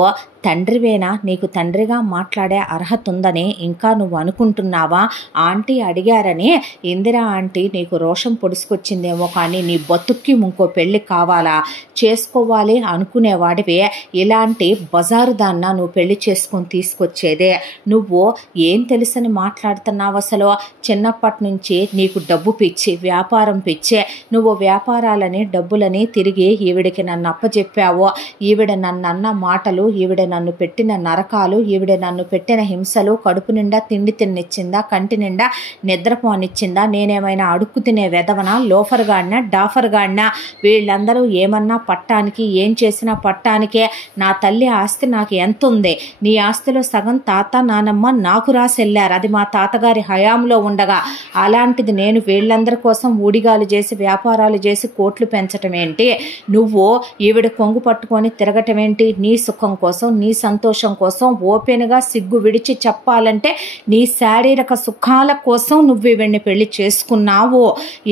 తండ్రివేనా, నీకు తండ్రిగా మాట్లాడే అర్హత ఉందని ఇంకా నువ్వు అనుకుంటున్నావా? ఆంటీ అడిగారని ఇందిరా ఆంటీ నీకు రోషం పొడుచుకొచ్చిందేమో, కానీ నీ బతుక్కి ఇంకో పెళ్ళి కావాలా? చేసుకోవాలి అనుకునేవాడివే ఇలాంటి బజారు దాన్న నువ్వు పెళ్లి చేసుకొని తీసుకొచ్చేదే. నువ్వు ఏం తెలుసని మాట్లాడుతున్నావు అసలు? చిన్నప్పటి నుంచి నీకు డబ్బు పిచ్చి, వ్యాపారం పిచ్చే. నువ్వు వ్యాపారాలని డబ్బులని తిరిగి ఈవిడికి నన్ను అప్పచెప్పావు. ఈవిడ నన్నన్న మాటలు, ఈవిడ నన్ను పెట్టిన నరకాలు, ఈవిడ నన్ను పెట్టిన హింసలు, కడుపు నిండా తిండి తిన్నిచ్చిందా, కంటి నిండా నిద్రపోనిచ్చిందా? నేనేమైనా అడుక్కు తినే వెదవనా, లోఫర్ గాడినా, డాఫర్ గాడినా? వీళ్ళందరూ ఏమన్నా పట్టానికి, ఏం చేసినా పట్టానికే. నా తల్లి ఆస్తి నాకు ఎంత ఉంది? నీ ఆస్తిలో సగం తాత నానమ్మ నాకు రాసి వెళ్ళారు, అది మా తాతగారి హయాంలో ఉండగా. అలాంటిది నేను వీళ్ళందరి కోసం ఊడిగాలు చేసి, వ్యాపారాలు చేసి కోట్లు పెంచటం ఏంటి? నువ్వు ఈవిడ కొంగు పట్టుకొని తిరగటం ఏంటి? నీ సుఖం కోసం, నీ సంతోషం కోసం, ఓపెన్గా సిగ్గు విడిచి చెప్పాలంటే నీ శారీరక సుఖాల కోసం నువ్వు ఈవిడిని పెళ్లి చేసుకున్నావు.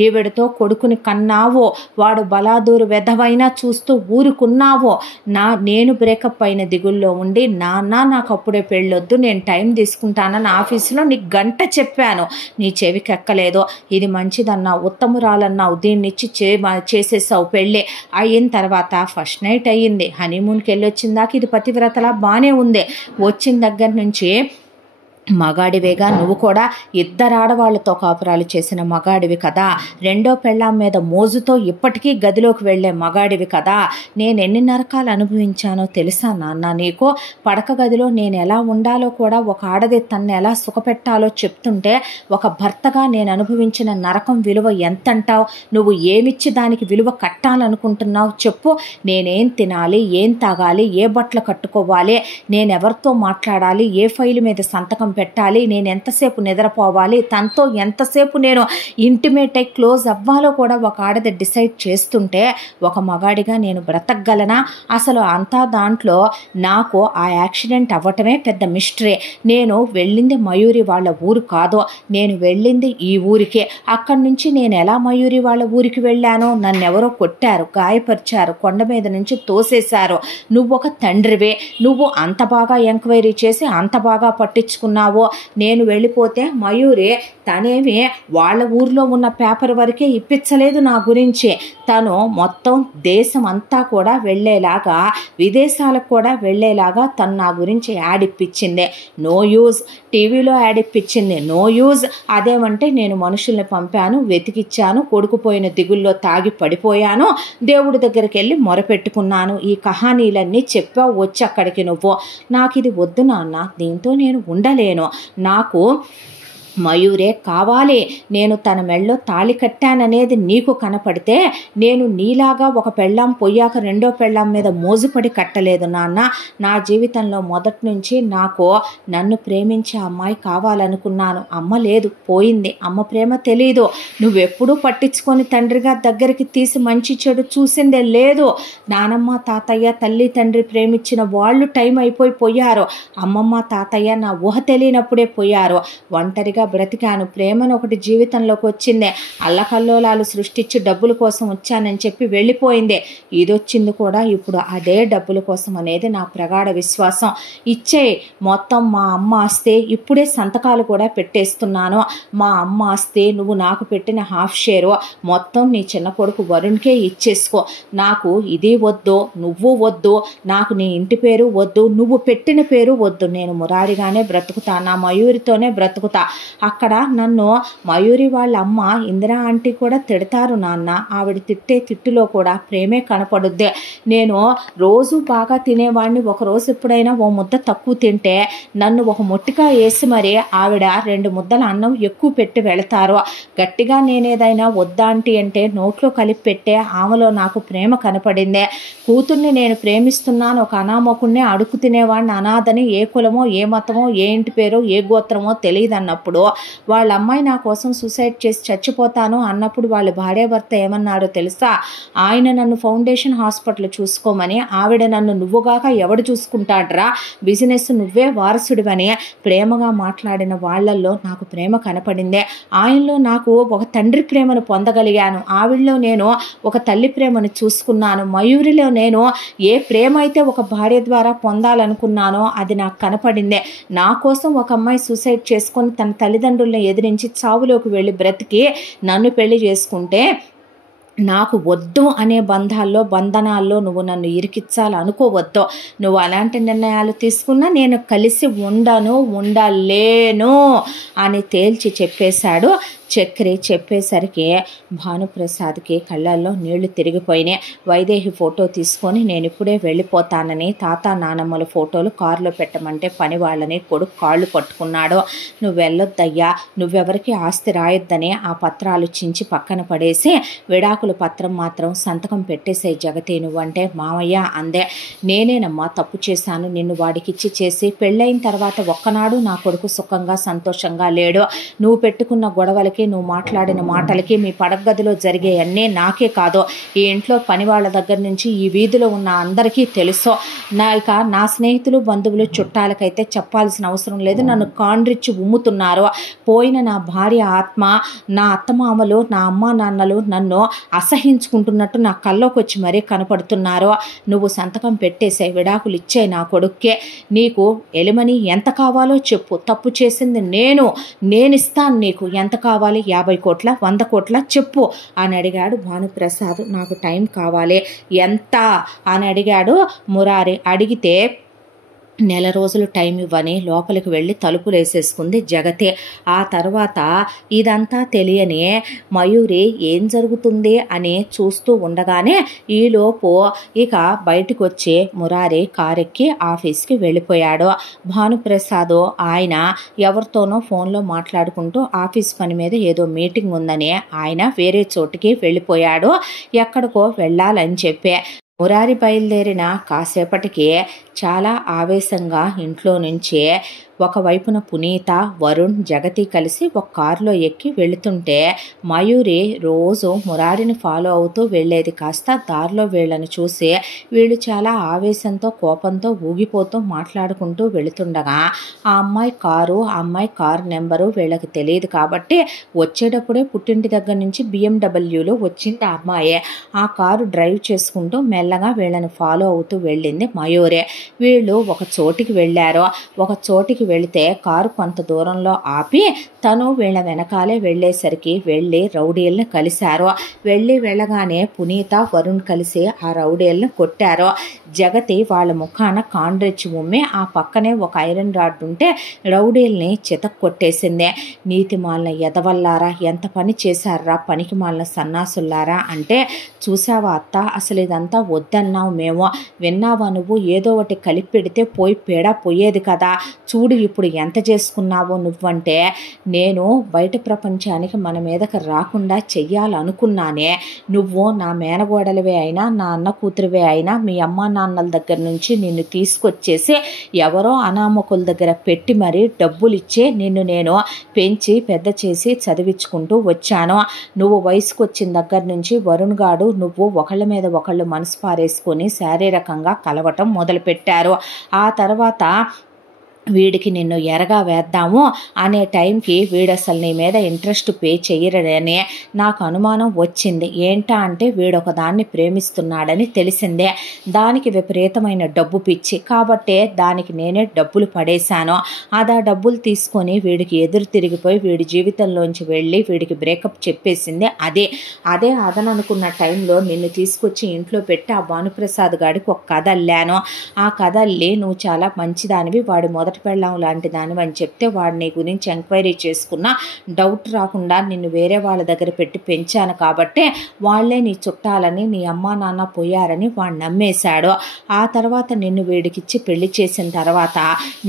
ఈవిడతో కొడుకుని కన్నావు, వాడు బలాదూరు వెధవైనా చూస్తూ ఊరుకున్నావు. నేను బ్రేకప్ అయిన దిగుల్లో ఉండి, నాన్న నాకు అప్పుడే పెళ్ళొద్దు, నేను టైం తీసుకుంటానని ఆఫీసులో నీకు గంట చెప్పాను, నీ చెవికి ఎక్కలేదు. ఇది మంచిదన్నావు, ఉత్తమురాలన్నావు, దీన్నిచ్చి చేసేసావు పెళ్ళి. అయిన తర్వాత ఫస్ట్ నైట్ అయ్యింది, హనీమూన్కి వెళ్ళొచ్చిందాక ఇది పతివ్రతలా బాగానే ఉంది. వచ్చిన దగ్గర నుంచి మగాడివేగా నువ్వు కూడా, ఇద్దరు ఆడవాళ్లతో కాపురాలు చేసిన మగాడివి కదా, రెండో పెళ్ళాం మీద మోజుతో ఇప్పటికీ గదిలోకి వెళ్లే మగాడివి కదా. నేను ఎన్ని నరకాలు అనుభవించానో తెలుసా నాన్న నీకు? పడక గదిలో నేను ఎలా ఉండాలో కూడా, ఒక ఆడది తన్ను ఎలా సుఖపెట్టాలో చెప్తుంటే, ఒక భర్తగా నేను అనుభవించిన నరకం విలువ ఎంతంటావు? నువ్వు ఏమిచ్చి దానికి విలువ కట్టాలనుకుంటున్నావు చెప్పు? నేనేం తినాలి, ఏం తాగాలి, ఏ బట్టలు కట్టుకోవాలి, నేనెవరితో మాట్లాడాలి, ఏ ఫైలు మీద సంతకం పెట్టాలి, నేను ఎంతసేపు నిద్రపోవాలి, తనతో ఎంతసేపు నేను ఇంటిమేట్ అయి క్లోజ్ అవ్వాలో కూడా ఒక ఆడది డిసైడ్ చేస్తుంటే ఒక మగాడిగా నేను బ్రతకగలనా? అసలు అంతా దాంట్లో నాకు ఆ యాక్సిడెంట్ అవ్వటమే పెద్ద మిస్టరీ. నేను వెళ్ళింది మయూరి వాళ్ళ ఊరు కాదు, నేను వెళ్ళింది ఈ ఊరికే. అక్కడి నుంచి నేను ఎలా మయూరి వాళ్ళ ఊరికి వెళ్ళానో, నన్ను ఎవరో కొట్టారు, గాయపరిచారు, కొండ మీద నుంచి తోసేశారు. నువ్వు ఒక తండ్రివే, నువ్వు అంత బాగా ఎంక్వైరీ చేసి అంత బాగా పట్టించుకున్నావో. నేను వెళ్ళిపోతే మయూరి తనేమి వాళ్ళ ఊర్లో ఉన్న పేపర్ వరకే ఇప్పించలేదు నా గురించి, తను మొత్తం దేశం అంతా కూడా వెళ్ళేలాగా, విదేశాలకు కూడా వెళ్ళేలాగా తను నా గురించి యాడ్ ఇప్పించింది. No use. టీవీలో యాడ్ ఇప్పించింది, నో యూజ్. అదేమంటే నేను మనుషుల్ని పంపాను, వెతికిచ్చాను, కొడుకుపోయిన దిగుల్లో తాగి పడిపోయాను, దేవుడి దగ్గరికి వెళ్ళి మొరపెట్టుకున్నాను. ఈ కహానీలన్నీ చెప్పావు వచ్చి అక్కడికి నువ్వు. నాకు ఇది వద్దు నాన్న, దీంతో నేను ఉండలేను, నాకు మయూరే కావాలి. నేను తన మెళ్ళో తాళి కట్టాననేది నీకు కనపడితే నేను నీలాగా ఒక పెళ్ళాం పోయాక రెండో పెళ్ళాం మీద మోజుపడి కట్టలేదు నాన్న. నా జీవితంలో మొదటి నుంచి నాకు నన్ను ప్రేమించే అమ్మాయి కావాలనుకున్నాను. అమ్మ లేదు, పోయింది. అమ్మ ప్రేమ తెలీదు. నువ్వెప్పుడూ పట్టించుకొని తండ్రిగా దగ్గరికి తీసి మంచి చెడు చూసిందే లేదు. నానమ్మ తాతయ్య తల్లి తండ్రి ప్రేమించిన వాళ్ళు టైం అయిపోయి పోయారు. అమ్మమ్మ తాతయ్య నా ఊహ తెలియనప్పుడే పోయారు. ఒంటరిగా బ్రతికాను. ప్రేమను ఒకటి జీవితంలోకి వచ్చిందే, అల్లకల్లోలాలు సృష్టించి డబ్బుల కోసం వచ్చానని చెప్పి వెళ్ళిపోయిందే. ఇదొచ్చింది కూడా ఇప్పుడు అదే డబ్బుల కోసం అనేది నా ప్రగాఢ విశ్వాసం. ఇచ్చే మొత్తం మా అమ్మ ఆస్తే ఇప్పుడే సంతకాలు కూడా పెట్టేస్తున్నాను. మా అమ్మ ఆస్తే నువ్వు నాకు పెట్టిన హాఫ్ షేరు మొత్తం నీ చిన్న కొడుకు వరుణ్కే ఇచ్చేసుకో. నాకు ఇది వద్దు, నువ్వు వద్దు, నాకు నీ ఇంటి పేరు వద్దు, నువ్వు పెట్టిన పేరు వద్దు. నేను మురారిగానే బ్రతుకుతా, నా మయూరితోనే బ్రతుకుతా. అక్కడ నన్ను మయూరి వాళ్ళ అమ్మ ఇందిరా ఆంటీ కూడా తిడతారు నాన్న. ఆవిడ తిట్టే తిట్టులో కూడా ప్రేమే కనపడుద్ది. నేను రోజు బాగా తినేవాడిని, ఒకరోజు ఎప్పుడైనా ఓ ముద్ద తక్కువ తింటే నన్ను ఒక ముట్టిగా వేసి మరి ఆవిడ 2 ముద్దల అన్నం ఎక్కువ పెట్టి వెళతారు. గట్టిగా నేనేదైనా వద్దా ఆంటీ అంటే నోట్లో కలిపి పెట్టే ఆమెలో నాకు ప్రేమ కనపడిందే. కూతుర్ని నేను ప్రేమిస్తున్నాను, ఒక అనామకుడిని అడుగు తినేవాడిని, అనాథని, ఏ కులమో ఏ మతమో ఏ ఇంటి పేరో ఏ గోత్రమో తెలియదు అన్నప్పుడు, వాళ్ళ అమ్మాయి నా కోసం సూసైడ్ చేసి చచ్చిపోతాను అన్నప్పుడు వాళ్ళ భార్యాభర్త ఏమన్నాడో తెలుసా? ఆయన నన్ను ఫౌండేషన్ హాస్పిటల్ చూసుకోమని, ఆవిడ నన్ను నువ్వుగాక ఎవడు చూసుకుంటాడ్రా, బిజినెస్ నువ్వే వారసుడివని ప్రేమగా మాట్లాడిన వాళ్ళల్లో నాకు ప్రేమ కనపడిందే. ఆయనలో నాకు ఒక తండ్రి ప్రేమను పొందగలిగాను, ఆవిడలో నేను ఒక తల్లి ప్రేమను చూసుకున్నాను. మయూరిలో నేను ఏ ప్రేమ అయితే ఒక భార్య ద్వారా పొందాలనుకున్నానో అది నాకు కనపడిందే. నా కోసం ఒక అమ్మాయి సూసైడ్ చేసుకొని తన తల్లిదండ్రులను ఎదిరించి చావులోకి వెళ్ళి బ్రతికి నన్ను పెళ్లి చేసుకుంటే నాకు వద్దు అనే బంధనాల్లో నువ్వు నన్ను ఇరికించాలనుకోవద్దు. నువ్వు అలాంటి నిర్ణయాలు తీసుకున్నా నేను కలిసి ఉండలేను అని తేల్చి చెప్పేశాడు చక్రి. చెప్పేసరికి భానుప్రసాద్కి కళ్ళల్లో నీళ్లు తిరిగిపోయినాయి. వైదేహి ఫోటో తీసుకొని నేను ఇప్పుడే వెళ్ళిపోతానని తాత నానమ్మల ఫోటోలు కారులో పెట్టమంటే పని వాళ్ళని కొడుకు కాళ్ళు పట్టుకున్నాడు. నువ్వు వెళ్ళొద్దయ్యా, నువ్వెవరికి ఆస్తి రాయొద్దని ఆ పత్రాలు చించి పక్కన పడేసి విడాకుల పత్రం మాత్రం సంతకం పెట్టేసే జగతి నువ్వంటే మామయ్య అందే. నేనేనమ్మా తప్పు చేశాను, నిన్ను వాడికిచ్చి చేసి పెళ్ళైన తర్వాత ఒక్కనాడు నా కొడుకు సుఖంగా సంతోషంగా లేడు. నువ్వు పెట్టుకున్న గొడవలకి, నువ్వు మాట్లాడిన మాటలకి, మీ పడగదిలో జరిగే అన్నీ నాకే కాదు ఈ ఇంట్లో పని వాళ్ళ దగ్గర నుంచి ఈ వీధిలో ఉన్న అందరికీ తెలుసు. నా స్నేహితులు బంధువులు చుట్టాలకైతే చెప్పాల్సిన అవసరం లేదు. నన్ను కాండ్రిచ్చి ఉమ్ముతున్నారు. పోయిన నా భార్య ఆత్మ, నా అత్తమామలు, నా అమ్మా నాన్నలు నన్ను అసహించుకుంటున్నట్టు నా కల్లోకి వచ్చి మరీ కనపడుతున్నారు. నువ్వు సంతకం పెట్టేసే, విడాకులు ఇచ్చే నా కొడుక్కే. నీకు ఎలిమని ఎంత కావాలో చెప్పు, తప్పు చేసింది నేనిస్తాను, నీకు ఎంత కావాలి, 50 కోట్ల 100 కోట్ల చెప్పు అని అడిగాడు భానుప్రసాద్. నాకు టైం కావాలి. ఎంత అని అడిగాడు మురారి. అడిగితే నెల రోజులు టైం ఇవ్వని లోపలికి వెళ్ళి తలుపులు వేసేసుకుంది జగతే. ఆ తర్వాత ఇదంతా తెలియని మయూరి ఏం జరుగుతుంది అని చూస్తూ ఉండగానే ఈలోపు ఇక బయటకు వచ్చి మురారి కారెక్కి ఆఫీస్కి వెళ్ళిపోయాడు. భానుప్రసాద్ ఆయన ఎవరితోనో ఫోన్లో మాట్లాడుకుంటూ ఆఫీస్ పని మీద ఏదో మీటింగ్ ఉందని ఆయన వేరే చోటికి వెళ్ళిపోయాడు. ఎక్కడికో వెళ్ళాలని చెప్పి మురారి బయలుదేరిన కాసేపటికి చాలా ఆవేశంగా ఇంట్లో నుంచి ఒకవైపున పునీత, వరుణ్, జగతి కలిసి ఒక కారులో ఎక్కి వెళుతుంటే మయూరి రోజు మురారిని ఫాలో అవుతూ వెళ్ళేది. కాస్త దారిలో వీళ్ళని చూసి వీళ్ళు చాలా ఆవేశంతో కోపంతో ఊగిపోతూ మాట్లాడుకుంటూ వెళుతుండగా ఆ అమ్మాయి కారు నెంబరు వీళ్ళకి తెలియదు కాబట్టి వచ్చేటప్పుడే పుట్టింటి దగ్గర నుంచి BMW వచ్చింది ఆ అమ్మాయే. ఆ కారు డ్రైవ్ చేసుకుంటూ మెల్లగా వీళ్ళని ఫాలో అవుతూ వెళ్ళింది మయూరే. వీళ్ళు ఒక చోటికి వెళ్ళారు. ఒక చోటికి వెళితే కారు కొంత దూరంలో ఆపి తను వీళ్ళ వెనకాలే వెళ్ళేసరికి వెళ్ళి రౌడీల్ని కలిశారు. వెళ్ళగానే పునీత, వరుణ్ కలిసి ఆ రౌడీల్ని కొట్టారు. జగతి వాళ్ళ ముఖాన కాండ్రెచ్చి ఉమ్మి ఆ పక్కనే ఒక ఐరన్ రాడ్ ఉంటే రౌడీల్ని చితక్ కొట్టేసింది. నీతిమాలిన ఎదవల్లారా, ఎంత పని చేశారా పనికి మాలిన సన్నాసుల్లారా అంటే, చూసావా అత్త, అసలు ఇదంతా వద్దన్నావు మేము, విన్నావా నువ్వు, ఏదో ఒకటి కలిపి పెడితే పోయి పేడ పోయేది కదా, చూడు ఇప్పుడు ఎంత చేసుకున్నావో నువ్వంటే. నేను బయట ప్రపంచానికి మన మీదకి రాకుండా చెయ్యాలనుకున్నానే. నువ్వు నా మేనగోడలివే అయినా నా అన్న కూతురువే అయినా మీ అమ్మా నాన్నల దగ్గర నుంచి నిన్ను తీసుకొచ్చేసి ఎవరో అనామకుల దగ్గర పెట్టి మరీ డబ్బులు ఇచ్చే నిన్ను నేను పెంచి పెద్ద చేసి చదివించుకుంటూ వచ్చాను. నువ్వు వయసుకు వచ్చిన దగ్గర నుంచి వరుణ్ గాడు నువ్వు ఒకళ్ళ మీద ఒకళ్ళు మనసు పారేసుకొని శారీరకంగా కలవటం మొదలుపెట్టారు. ఆ తర్వాత వీడికి నిన్ను ఎరగా వేద్దాము అనే టైంకి వీడు అసలు నీ మీద ఇంట్రెస్ట్ పే చెయ్యరని నాకు అనుమానం వచ్చింది. ఏంటా అంటే వీడొక దాన్ని ప్రేమిస్తున్నాడని తెలిసిందే. దానికి విపరీతమైన డబ్బు పిచ్చి కాబట్టి దానికి నేనే డబ్బులు పడేశాను. ఆ డబ్బులు తీసుకొని వీడికి ఎదురు తిరిగిపోయి వీడి జీవితంలోంచి వెళ్ళి వీడికి బ్రేకప్ చెప్పేసింది. అదే అదననుకున్న టైంలో నిన్ను తీసుకొచ్చి ఇంట్లో పెట్టి ఆ భానుప్రసాద్ గాడికి ఒక కథ అల్లాను. ఆ కథ అల్లి నువ్వు చాలా మంచిదానివి, వాడి మొదటి పెళ్ళాం లాంటి దానివి అని చెప్తే వాడు నీ గురించి ఎంక్వైరీ చేసుకున్నా డౌట్ రాకుండా నిన్ను వేరే వాళ్ళ దగ్గర పెట్టి పెంచాను కాబట్టి వాళ్లే నీ చుట్టాలని, నీ అమ్మా నాన్న పోయారని వాడు నమ్మేశాడు. ఆ తర్వాత నిన్ను వీడికిచ్చి పెళ్లి చేసిన తర్వాత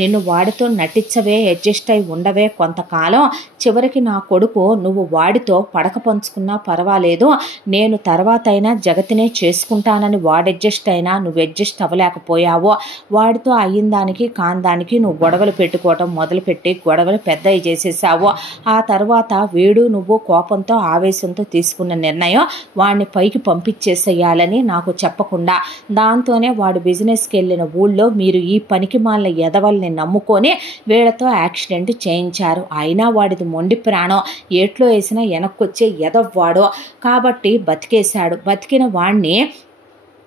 నిన్ను వాడితో నటించవే, అడ్జస్ట్ అయి ఉండవే కొంతకాలం, చివరికి నా కొడుకు నువ్వు వాడితో పడక పంచుకున్నా పర్వాలేదు, నేను తర్వాత అయినా జగతినే చేసుకుంటానని వాడు అడ్జస్ట్ అయినా నువ్వు అడ్జస్ట్ అవ్వలేకపోయావు. వాడితో అయిన దానికి కాని దానికి నువ్వు గొడవలు పెట్టుకోవటం మొదలుపెట్టి గొడవలు పెద్దవి చేసేసావు. ఆ తర్వాత వీడు నువ్వు కోపంతో ఆవేశంతో తీసుకున్న నిర్ణయం వాడిని పైకి పంపించేసేయాలని నాకు చెప్పకుండా, దాంతోనే వాడు బిజినెస్కి వెళ్ళిన ఊళ్ళో మీరు ఈ పనికి మాలిన ఎదవల్ని నమ్ముకొని వీళ్ళతో యాక్సిడెంట్ చేయించారు. అయినా వాడిది మొండి ప్రాణం, ఏట్లో వేసినా వెనక్కొచ్చే ఎదవ్వాడు కాబట్టి బతికేశాడు. బతికిన వాణ్ణి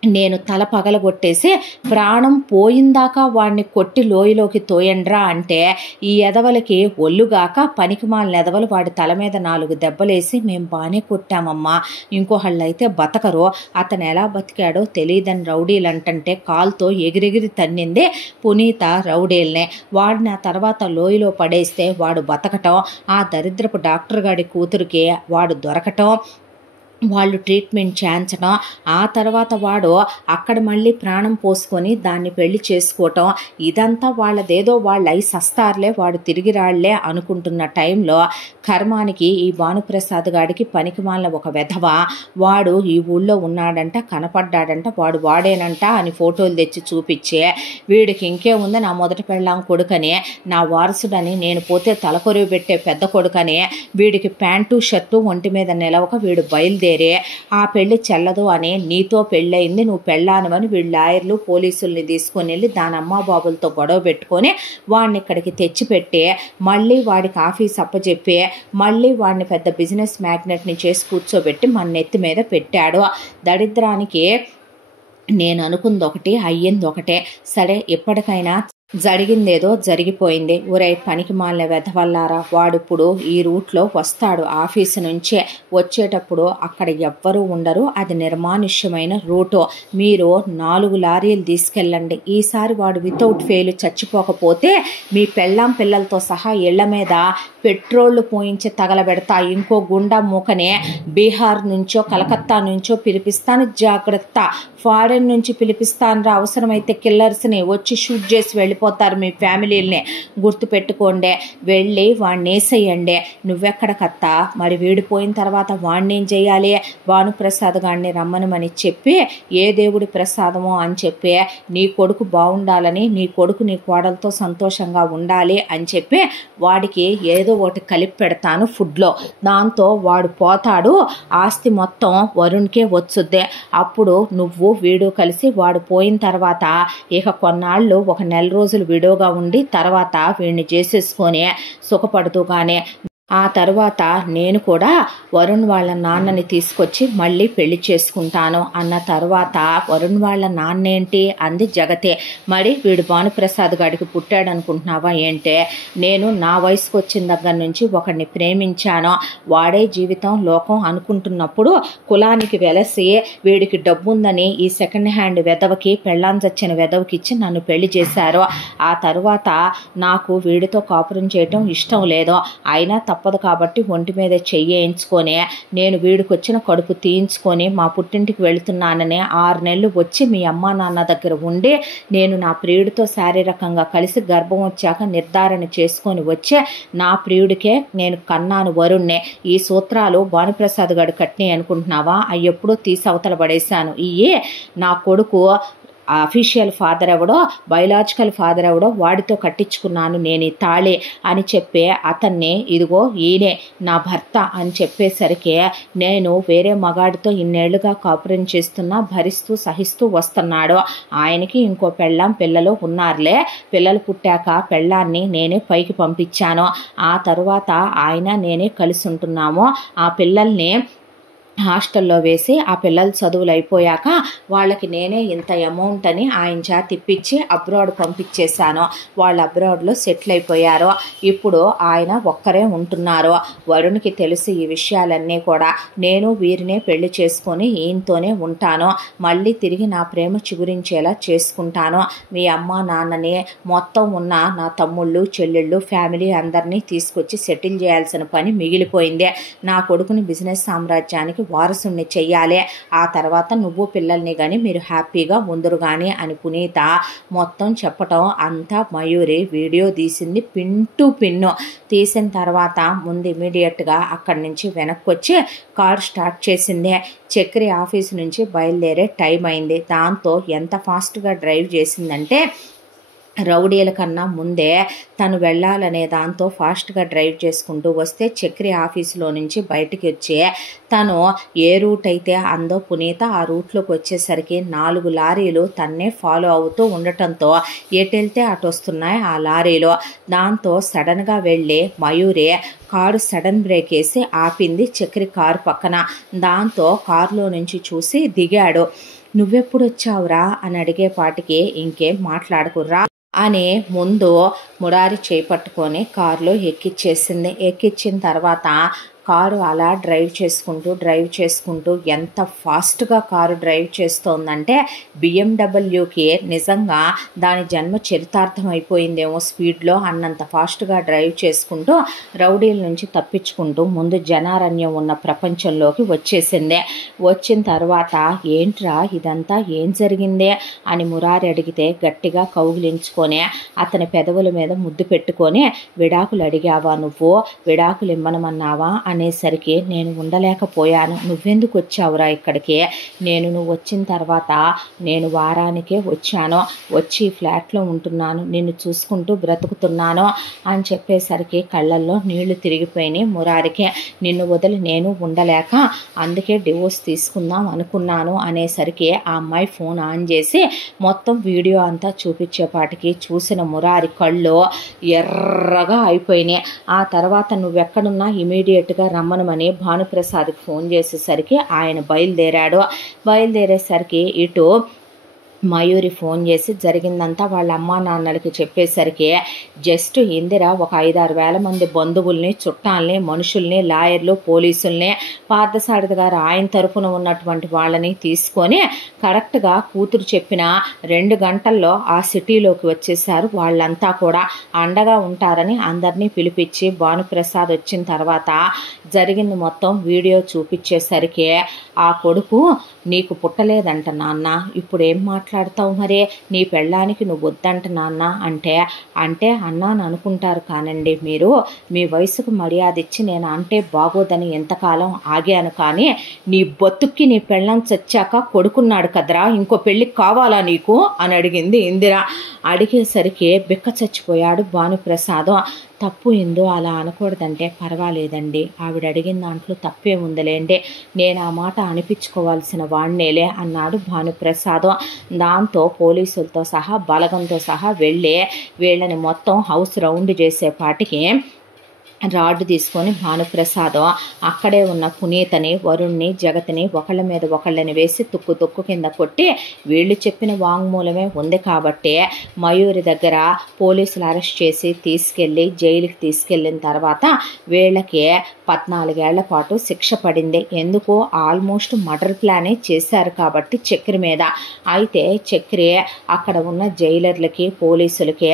నేను తల పగలగొట్టేసి ప్రాణం పోయిందాకా వాడిని కొట్టి లోయలోకి తోయండ్రా అంటే ఈ ఎదవలకి ఒళ్ళుగాక పనికిమాలిన ఎదవలు వాడి తల మీద 4 దెబ్బలేసి మేము బాగానే కొట్టామమ్మా, ఇంకోహళ్ళు అయితే బతకరు, అతను ఎలా బతికాడో తెలియదని రౌడీలు అంటంటే కాల్తో ఎగిరెగిరి తన్నిందే పునీత రౌడీల్నే. వాడిని ఆ తర్వాత లోయలో పడేస్తే వాడు బతకటం, ఆ దరిద్రపు డాక్టర్ గాడి కూతురికి వాడు దొరకటం, వాళ్ళు ట్రీట్మెంట్ చేయించడం, ఆ తర్వాత వాడు అక్కడ మళ్ళీ ప్రాణం పోసుకొని దాన్ని పెళ్లి చేసుకోవటం, ఇదంతా వాళ్ళదేదో వాళ్ళు అయి సస్తారులే, వాడు తిరిగి రాళ్లే అనుకుంటున్న టైంలో కర్మానికి ఈ భానుప్రసాద్ గాడికి పనికిమాలిన ఒక వెధవ వాడు ఈ ఊళ్ళో ఉన్నాడంట, కనపడ్డాడంట, వాడేనంట అని ఫోటోలు తెచ్చి చూపించే వీడికి ఇంకే ఉంది నా మొదటి పెళ్ళాం కొడుకని, నా వారసుడని, నేను పోతే తలకొరివి పెట్టే పెద్ద కొడుకని వీడికి ప్యాంటు షర్టు ఒంటి మీద నిలవక వీడు బయలుదేరి ఆ పెళ్లి చెల్లదు అని నీతో పెళ్ళయింది నువ్వు పెళ్ళానమని వీళ్ళు లాయర్లు పోలీసుల్ని తీసుకొని వెళ్ళి దాని అమ్మా బాబులతో గొడవ పెట్టుకొని వాడిని ఇక్కడికి తెచ్చిపెట్టి మళ్ళీ వాడికి ఆఫీస్ అప్పచెప్పి మళ్ళీ వాడిని పెద్ద బిజినెస్ మ్యాగ్నెట్ని చేసి కూర్చోబెట్టి మన నెత్తి మీద పెట్టాడు. దరిద్రానికి నేను అనుకుంది ఒకటి, అయ్యింది ఒకటే. సరే ఎప్పటికైనా జరిగిందేదో జరిగిపోయింది. ఒరే పనికి మాలిన వెధవల్లారా, వాడిప్పుడు ఈ రూట్లో వస్తాడు ఆఫీసు నుంచే, వచ్చేటప్పుడు అక్కడ ఎవ్వరూ ఉండరు, అది నిర్మానుష్యమైన రూటు, మీరు 4 లారీలు తీసుకెళ్ళండి, ఈసారి వాడు వితౌట్ ఫెయిల్ చచ్చిపోకపోతే మీ పెళ్ళాం పిల్లలతో సహా ఇళ్ల మీద పెట్రోళ్లు పోయించి తగలబెడతా, ఇంకో గుండా మూకనే బీహార్ నుంచో కలకత్తా నుంచో పిలిపిస్తాను, జాగ్రత్త, ఫారెన్ నుంచి పిలిపిస్తాను రా, అవసరమైతే కిల్లర్స్ని వచ్చి షూట్ చేసి వెళ్ళి అయిపోతారు మీ ఫ్యామిలీల్ని, గుర్తుపెట్టుకోండి. వెళ్ళి వాడిని వేసేయండి. నువ్వెక్కడికత్త మరి వీడిపోయిన తర్వాత వాడిని ఏం చేయాలి? భానుప్రసాద్ గారిని రమ్మనమని చెప్పి ఏ దేవుడి ప్రసాదమో అని చెప్పి నీ కొడుకు బాగుండాలని, నీ కొడుకు నీ కోడలతో సంతోషంగా ఉండాలి అని చెప్పి వాడికి ఏదో ఒకటి కలిపి పెడతాను ఫుడ్లో. దాంతో వాడు పోతాడు, ఆస్తి మొత్తం వరుణ్కే వచ్చుద్ది. అప్పుడు నువ్వు వీడు కలిసి వాడు పోయిన తర్వాత ఇక కొన్నాళ్ళు ఒక నెల రోజులు విడోగా ఉండి తర్వాత వీడిని చేసేసుకొని సుఖపడుతూ కానీ ఆ తర్వాత నేను కూడా వరుణ్ వాళ్ళ నాన్నని తీసుకొచ్చి మళ్ళీ పెళ్లి చేసుకుంటాను అన్న తర్వాత వరుణ్ వాళ్ళ నాన్న ఏంటి అంది జగతే. మరి వీడు భానుప్రసాద్ గారికి పుట్టాడు అనుకుంటున్నావా ఏంటే? నేను నా వయసుకు వచ్చిన దగ్గర నుంచి ఒకడిని ప్రేమించాను, వాడే జీవితం లోకం అనుకుంటున్నప్పుడు కులానికి వెలసి వీడికి డబ్బుందని ఈ సెకండ్ హ్యాండ్ వెదవకి, పెళ్ళాం చచ్చిన వెదవకి ఇచ్చి నన్ను పెళ్లి చేశారు. ఆ తర్వాత నాకు వీడితో కాపురం చేయటం ఇష్టం లేదు, అయినా తప్పదు కాబట్టి ఒంటి మీద చెయ్యించుకొని నేను వీడికి వచ్చిన కడుపు తీయించుకొని మా పుట్టింటికి వెళుతున్నానని 6 నెలలు వచ్చి మీ అమ్మా నాన్న దగ్గర ఉండి నేను నా ప్రియుడితో శారీరకంగా కలిసి గర్భం వచ్చాక నిర్ధారణ చేసుకొని వచ్చే నా ప్రియుడికే నేను కన్నాను వరుణ్ణే. ఈ సూత్రాలు భానుప్రసాద్ గారు కట్టినాయి అనుకుంటున్నావా? అవి ఎప్పుడో తీసి అవతల పడేశాను. ఇయ్యే నా కొడుకు అఫీషియల్ ఫాదర్ ఎవడో, బయలాజికల్ ఫాదర్ ఎవడో వాడితో కట్టించుకున్నాను నేను ఈ తాళి అని చెప్పి అతన్ని ఇదిగో ఈయనే నా భర్త అని చెప్పేసరికి నేను వేరే మగాడితో ఇన్నేళ్లుగా కాపురం చేస్తున్నా భరిస్తూ సహిస్తూ వస్తున్నాడు. ఆయనకి ఇంకో పెళ్ళాం పిల్లలు ఉన్నారులే, పిల్లలు పుట్టాక పెళ్ళాన్ని నేనే పైకి పంపించాను. ఆ తర్వాత ఆయన నేనే కలిసి ఉంటున్నాము. ఆ పిల్లల్ని హాస్టల్లో వేసి ఆ పిల్లల చదువులు అయిపోయాక వాళ్ళకి నేనే ఇంత అమౌంట్ అని ఆయన చేత ఇప్పించి అబ్రాడ్ పంపించేశాను. వాళ్ళు అబ్రాడ్లో సెటిల్ అయిపోయారు. ఇప్పుడు ఆయన ఒక్కరే ఉంటున్నారు. వరుణ్కి తెలిసి ఈ విషయాలన్నీ కూడా నేను వీరినే పెళ్లి చేసుకొని ఈయనతోనే ఉంటాను, మళ్ళీ తిరిగి నా ప్రేమ చిగురించేలా చేసుకుంటాను. మీ అమ్మ నాన్నని మొత్తం ఉన్న నా తమ్ముళ్ళు చెల్లెళ్ళు ఫ్యామిలీ అందరినీ తీసుకొచ్చి సెటిల్ చేయాల్సిన పని మిగిలిపోయింది. నా కొడుకుని బిజినెస్ సామ్రాజ్యానికి వారసుని చెయ్యాలి. ఆ తర్వాత నువ్వు పిల్లల్ని కానీ మీరు హ్యాపీగా ఉందరు కానీ అని పునీత మొత్తం చెప్పటం అంతా మయూరి వీడియో తీసింది పిన్ టు పిన్ను. తీసిన తర్వాత ముందు ఇమీడియట్గా అక్కడి నుంచి వెనక్కి వచ్చి కారు స్టార్ట్ చేసింది. చక్రి ఆఫీస్ నుంచి బయలుదేరే టైం అయింది. దాంతో ఎంత ఫాస్ట్గా డ్రైవ్ చేసిందంటే రౌడీల కన్నా ముందే తను వెళ్ళాలనే దాంతో ఫాస్ట్గా డ్రైవ్ చేసుకుంటూ వస్తే చక్రి ఆఫీసులో నుంచి బయటికి వచ్చి తను ఏ రూట్ అయితే అందో పునీత ఆ రూట్లోకి వచ్చేసరికి 4 లారీలు తన్నే ఫాలో అవుతూ ఉండటంతో ఎటు వెళ్తే అటు వస్తున్నాయి ఆ లారీలు. దాంతో సడన్గా వెళ్ళి మయూరి కారు సడన్ బ్రేక్ వేసి ఆపింది చక్రి కారు పక్కన. దాంతో కారులో నుంచి చూసి దిగాడు. నువ్వెప్పుడు వచ్చావురా అని అడిగేపాటికి ఇంకేం మాట్లాడుకుర్రా అని ముందు మురారి చేపట్టుకొని కారులో ఎక్కిచ్చేసింది. ఎక్కించిన తర్వాత కారు అలా డ్రైవ్ చేసుకుంటూ ఎంత ఫాస్ట్గా కారు డ్రైవ్ చేస్తోందంటే బిఎండబ్ల్యూకి నిజంగా దాని జన్మ చరితార్థం అయిపోయిందేమో స్పీడ్లో అన్నంత ఫాస్ట్గా డ్రైవ్ చేసుకుంటూ రౌడీల నుంచి తప్పించుకుంటూ ముందు జనారణ్యం ఉన్న ప్రపంచంలోకి వచ్చేసింది. వచ్చిన తర్వాత ఏంట్రా ఇదంతా ఏం జరిగిందే అని మురారి అడిగితే గట్టిగా కౌగిలించుకొని అతని పెదవుల మీద ముద్దు పెట్టుకొని విడాకులు అడిగావా, నువ్వు విడాకులు ఇమ్మనమన్నావా అనేసరికి నేను ఉండలేకపోయాను. నువ్వెందుకు వచ్చావురా ఇక్కడికి? నువ్వు వచ్చిన తర్వాత నేను వారానికే వచ్చాను, వచ్చి ఫ్లాట్లో ఉంటున్నాను, నిన్ను చూసుకుంటూ బ్రతుకుతున్నాను అని చెప్పేసరికి కళ్ళల్లో నీళ్లు తిరిగిపోయినాయి మురారికి. నిన్ను వదిలి నేను ఉండలేక అందుకే డివోర్స్ తీసుకుందాం అనుకున్నాను అనేసరికి ఆ అమ్మాయి ఫోన్ ఆన్ చేసి మొత్తం వీడియో అంతా చూపించేపాటికి చూసిన మురారి కళ్ళు ఎర్రగా అయిపోయినాయి. ఆ తర్వాత నువ్వెక్కడున్నా ఇమీడియట్గా రమ్మనమని భానుప్రసాద్కి ఫోన్ చేసేసరికి ఆయన బయలుదేరేసరికి ఇటు మయూరి ఫోన్ చేసి జరిగిందంతా వాళ్ళ అమ్మా నాన్నలకి చెప్పేసరికి జస్ట్ ఇందిర ఒక 5-6 వేల మంది బంధువుల్ని, చుట్టాలని, మనుషుల్ని, లాయర్లు, పోలీసుల్ని, పార్థసారథి గారు ఆయన తరపున ఉన్నటువంటి వాళ్ళని తీసుకొని కరెక్ట్గా కూతురు చెప్పిన 2 గంటల్లో ఆ సిటీలోకి వచ్చేసారు. వాళ్ళంతా కూడా అండగా ఉంటారని అందరినీ పిలిపించి భానుప్రసాద్ వచ్చిన తర్వాత జరిగింది మొత్తం వీడియో చూపించేసరికి ఆ కొడుకు నీకు పుట్టలేదంట నాన్న, ఇప్పుడు ఏం మాట్లాడతావు మరే, నీ పెళ్ళానికి నువ్వు వద్దంట నాన్న అంటే అన్నాను అనుకుంటారు కానండి, మీరు మీ వయసుకు మర్యాద ఇచ్చి నేను అంటే బాగోదని ఎంతకాలం ఆగాను, కానీ నీ బతుక్కి నీ పెళ్ళం చచ్చాక కొడుకున్నాడు కదరా, ఇంకో పెళ్ళి కావాలా నీకు అని అడిగింది ఇందిర. అడిగేసరికి బిక్క చచ్చిపోయాడు భానుప్రసాద్. తప్పు ఎందు అలా అనకూడదంటే పర్వాలేదండి, ఆవిడ అడిగిన దాంట్లో తప్పే ఉందిలేండి, నేను ఆ మాట అనిపించుకోవాల్సిన వాణ్ణేలే అన్నాడు భానుప్రసాద్. దాంతో పోలీసులతో సహా బలగంతో సహా వెళ్ళి వీళ్ళని మొత్తం హౌస్ రౌండ్ చేసేపాటికి రాడ్డు తీసుకొని భానుప్రసాద్ అక్కడే ఉన్న పునీతని, వరుణ్ణి, జగతిని ఒకళ్ళ మీద ఒకళ్ళని వేసి తుక్కు కింద కొట్టి, వీళ్ళు చెప్పిన వాంగ్మూలమే ఉంది కాబట్టి మయూరి దగ్గర పోలీసులు అరెస్ట్ చేసి తీసుకెళ్ళి జైలుకి తీసుకెళ్ళిన తర్వాత వీళ్ళకి 14 ఏళ్ల పాటు శిక్ష పడింది. ఎందుకు, ఆల్మోస్ట్ మర్డర్ ప్లానే చేశారు కాబట్టి చక్రి మీద. అయితే చక్రి అక్కడ ఉన్న జైలర్లకి పోలీసులకి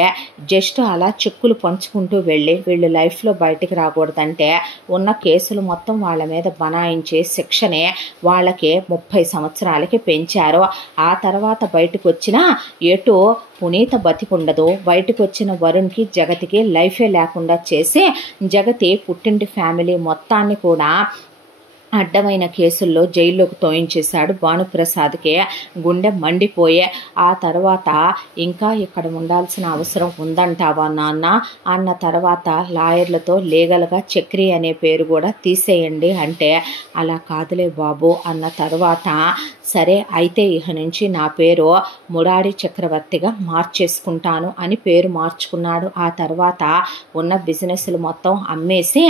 జస్ట్ అలా చెక్కులు పంచుకుంటూ వెళ్ళి వీళ్ళు లైఫ్లో బయటికి రాకూడదంటే ఉన్న కేసులు మొత్తం వాళ్ళ మీద బనాయించి శిక్షనే వాళ్ళకి 30 సంవత్సరాలకి పెంచారు. ఆ తర్వాత బయటకు వచ్చిన ఎటు పునీత బతికుండదు, బయటకు వచ్చిన వరుణ్కి, జగతికి లైఫే లేకుండా చేసి జగతి పుట్టింటి ఫ్యామిలీ మొత్తాన్ని కూడా అడ్డమైన కేసుల్లో జైల్లోకి తోయించేశాడు. భానుప్రసాద్కి గుండె మండిపోయే ఆ తర్వాత ఇంకా ఇక్కడ ఉండాల్సిన అవసరం ఉందంటావా నాన్న అన్న తర్వాత లాయర్లతో లీగల్గా చక్రి అనే పేరు కూడా తీసేయండి అంటే, అలా కాదులే బాబు అన్న తర్వాత సరే అయితే ఇక నుంచి నా పేరు మురారి చక్రవర్తిగా మార్చేసుకుంటాను అని పేరు మార్చుకున్నాడు. ఆ తర్వాత ఉన్న బిజినెస్లు మొత్తం అమ్మేసి,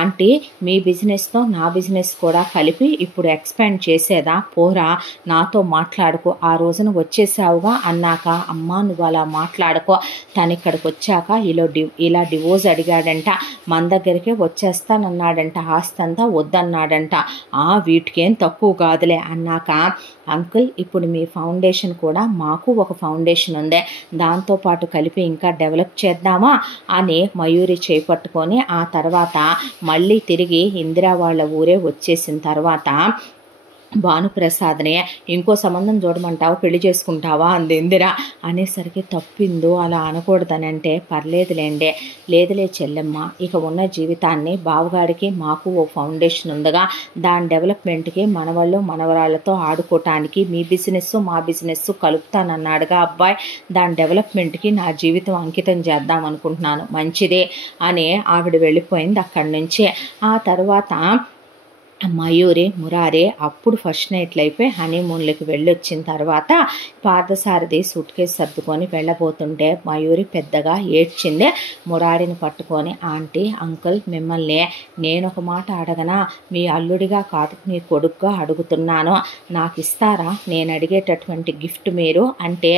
ఆంటీ మీ బిజినెస్తో నా బిజినెస్ కూడా కలిపి ఇప్పుడు ఎక్స్పాండ్ చేసేదా, పోరా నాతో మాట్లాడుకో, ఆ రోజున వచ్చేసావుగా అన్నాక అమ్మా నువ్వు అలా మాట్లాడుకో, తను ఇక్కడికి వచ్చాక ఇలా డివోర్స్ అడిగాడంట, మన దగ్గరికే వచ్చేస్తానన్నాడంట, ఆస్తంతా వద్దన్నాడంట, వీటికేం తక్కువ కాదులే అన్నాక, అంకుల్ ఇప్పుడు మీ ఫౌండేషన్ కూడా మాకు ఒక ఫౌండేషన్ ఉంది, దాంతోపాటు కలిపి ఇంకా డెవలప్ చేద్దామా అని మయూరి చేపట్టుకొని ఆ తర్వాత మళ్ళీ తిరిగి ఇందిరా వాళ్ళ ఊరే వచ్చేసిన తర్వాత భానుప్రసాద్ని ఇంకో సంబంధం చూడమంటావు, పెళ్లి చేసుకుంటావా అంది ఇందిర. అనేసరికి తప్పిందో అలా అనకూడదనంటే, పర్లేదులేండి, లేదులే చెల్లెమ్మ, ఇక ఉన్న జీవితాన్ని బావగాడికి మాకు ఓ ఫౌండేషన్ ఉందిగా, దాని డెవలప్మెంట్కి మనవాళ్ళు మనవరాళ్ళతో ఆడుకోవటానికి మీ బిజినెస్ మా బిజినెస్ కలుపుతానన్నాడుగా అబ్బాయి, దాని డెవలప్మెంట్కి నా జీవితం అంకితం చేద్దాం అనుకుంటున్నాను, మంచిదే అని ఆవిడ వెళ్ళిపోయింది అక్కడి నుంచి. ఆ తర్వాత మయూరి మురారి అప్పుడు ఫస్ట్ నైట్లు అయిపోయి హనీమూన్లకి వెళ్ళొచ్చిన తర్వాత పార్థసారథి సూట్ కేసు సర్దుకొని వెళ్ళబోతుంటే మయూరి పెద్దగా ఏడ్చింది. మురారిని పట్టుకొని, ఆంటీ అంకుల్ మిమ్మల్ని నేను ఒక మాట అడగనా, మీ అల్లుడిగా కాదు మీ కొడుకుగా అడుగుతున్నాను, నాకు ఇస్తారా నేను అడిగేటటువంటి గిఫ్ట్ మీరు అంటే,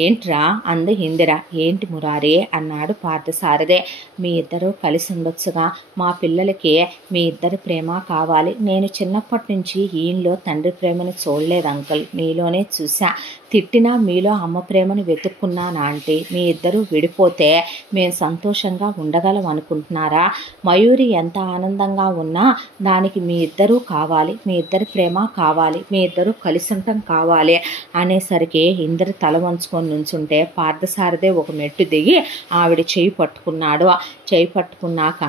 ఏంట్రా అంది ఇందిర. ఏంటి మురారి అన్నాడు పార్థసారథి. మీ ఇద్దరు కలిసి ఉండొచ్చుగా, మా పిల్లలకి మీ ఇద్దరి ప్రేమ కావాలి, నేను చిన్నప్పటి నుంచి ఈయనలో తండ్రి ప్రేమను చూడలేదు అంకుల్, మీలోనే చూసా, తిట్టినా మీలో అమ్మ ప్రేమను వెతుక్కున్నాను ఆంటీ, మీ ఇద్దరు విడిపోతే మేము సంతోషంగా ఉండగలం అనుకుంటున్నారా, మయూరి ఎంత ఆనందంగా ఉన్నా దానికి మీ ఇద్దరూ కావాలి, మీ ఇద్దరి ప్రేమ కావాలి, మీ ఇద్దరు కలిసి ఉండటం కావాలి అనేసరికి ఇందరు తల వంచుకొని నుంచుంటే పార్థసారథి ఒక మెట్టు దిగి ఆవిడ చేయి పట్టుకున్నాడు. చేయి పట్టుకున్నాక,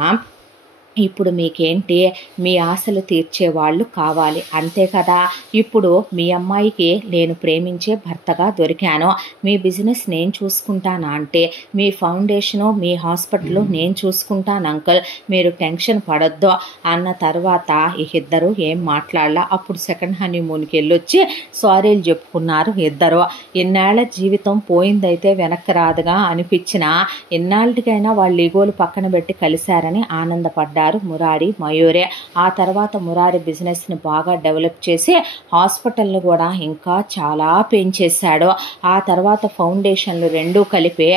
ఇప్పుడు మీకేంటి, మీ ఆశలు తీర్చేవాళ్ళు కావాలి అంతే కదా, ఇప్పుడు మీ అమ్మాయికి నేను ప్రేమించే భర్తగా దొరికాను, మీ బిజినెస్ నేను చూసుకుంటాను అంటే, మీ ఫౌండేషను మీ హాస్పిటల్ నేను చూసుకుంటాను అంకుల్, మీరు టెన్షన్ పడొద్దు అన్న తర్వాత ఇద్దరు ఏం మాట్లాడాల. అప్పుడు సెకండ్ హనీమూన్కి వెళ్ళొచ్చి సారీలు చెప్పుకున్నారు ఇద్దరు. ఇన్నాళ్ల జీవితం పోయిందైతే వెనక్కి రాదుగా అనిపించిన, ఇన్నాళ్ళకైనా వాళ్ళు ఈగోలు పక్కన పెట్టి కలిశారని ఆనందపడ్డారు మురారి మయూరే. ఆ తర్వాత మురారి బిజినెస్ని బాగా డెవలప్ చేసి హాస్పిటల్ని కూడా ఇంకా చాలా పెంచేశాడు. ఆ తర్వాత ఫౌండేషన్లు రెండూ కలిపి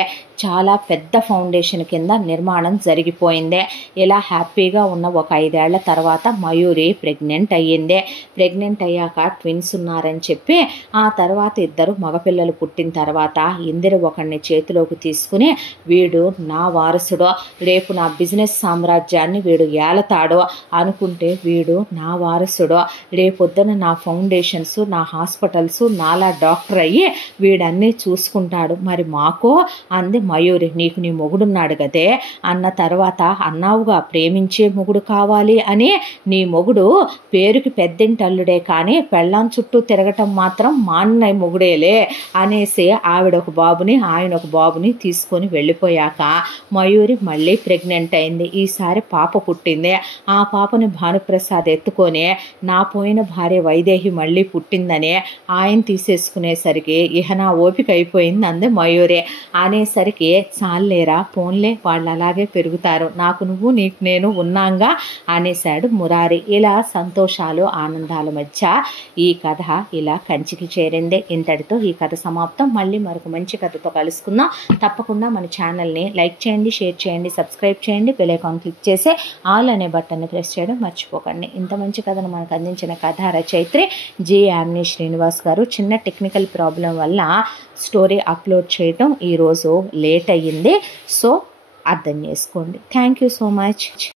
చాలా పెద్ద ఫౌండేషన్ కింద నిర్మాణం జరిగిపోయింది. ఇలా హ్యాపీగా ఉన్న ఒక 5 ఏళ్ల తర్వాత మయూరి ప్రెగ్నెంట్ అయ్యింది. ప్రెగ్నెంట్ అయ్యాక ట్విన్స్ ఉన్నారని చెప్పి ఆ తర్వాత 2 మగపిల్లలు పుట్టిన తర్వాత ఇందిర ఒకడిని చేతిలోకి తీసుకుని వీడు నా వారసుడు, రేపు నా బిజినెస్ సామ్రాజ్యాన్ని వీడు ఏలతాడు అనుకుంటే వీడు నా వారసుడు, రేపొద్దున నా ఫౌండేషన్స్, నా హాస్పిటల్స్, నాలా డాక్టర్ అయ్యి వీడన్నీ చూసుకుంటాడు. మరి మాకు అంది మయూరి. నీకు నీ మొగుడున్నాడు కదే అన్న తర్వాత అన్నావుగా ప్రేమించే మొగుడు కావాలి అని. నీ మొగుడు పేరుకి పెద్దింటి అల్లుడే కానీ పెళ్ళాం చుట్టూ తిరగటం మాత్రం మా అన్నయ్య మొగుడేలే అనేసి ఆవిడ ఒక బాబుని ఆయన ఒక బాబుని తీసుకొని వెళ్ళిపోయాక మయూరి మళ్ళీ ప్రెగ్నెంట్ అయింది. ఈసారి పాప పుట్టింది. ఆ పాపని భానుప్రసాద్ ఎత్తుకొని నా పోయిన భార్య వైదేహి మళ్ళీ పుట్టిందని ఆయన తీసేసుకునేసరికి ఇహ నా ఓపిక అయిపోయింది అంది మయూరి. అనేసరికి చాలేరా పోన్లే వాళ్ళు అలాగే పెరుగుతారు, నాకు నువ్వు నీకు నేను ఉన్నాంగా అనేశాడు మురారి. ఇలా సంతోషాలు ఆనందాల మధ్య ఈ కథ ఇలా కంచికి చేరింది. ఇంతటితో ఈ కథ సమాప్తం. మళ్ళీ మరొక మంచి కథతో కలుసుకుందాం. తప్పకుండా మన ఛానల్ని లైక్ చేయండి, షేర్ చేయండి, సబ్స్క్రైబ్ చేయండి, బెల్ ఐకాన్ క్లిక్ చేసి ఆల్ అనే బటన్ని ప్రెస్ చేయడం మర్చిపోకండి. ఇంత మంచి కథను మనకు అందించిన కథ రచయిత్రి జి యామిని శ్రీనివాస్ గారు. చిన్న టెక్నికల్ ప్రాబ్లం వల్ల స్టోరీ అప్లోడ్ చేయటం ఈరోజు లేట్ అయ్యింది, సో అర్థం చేసుకోండి. Thank you so much.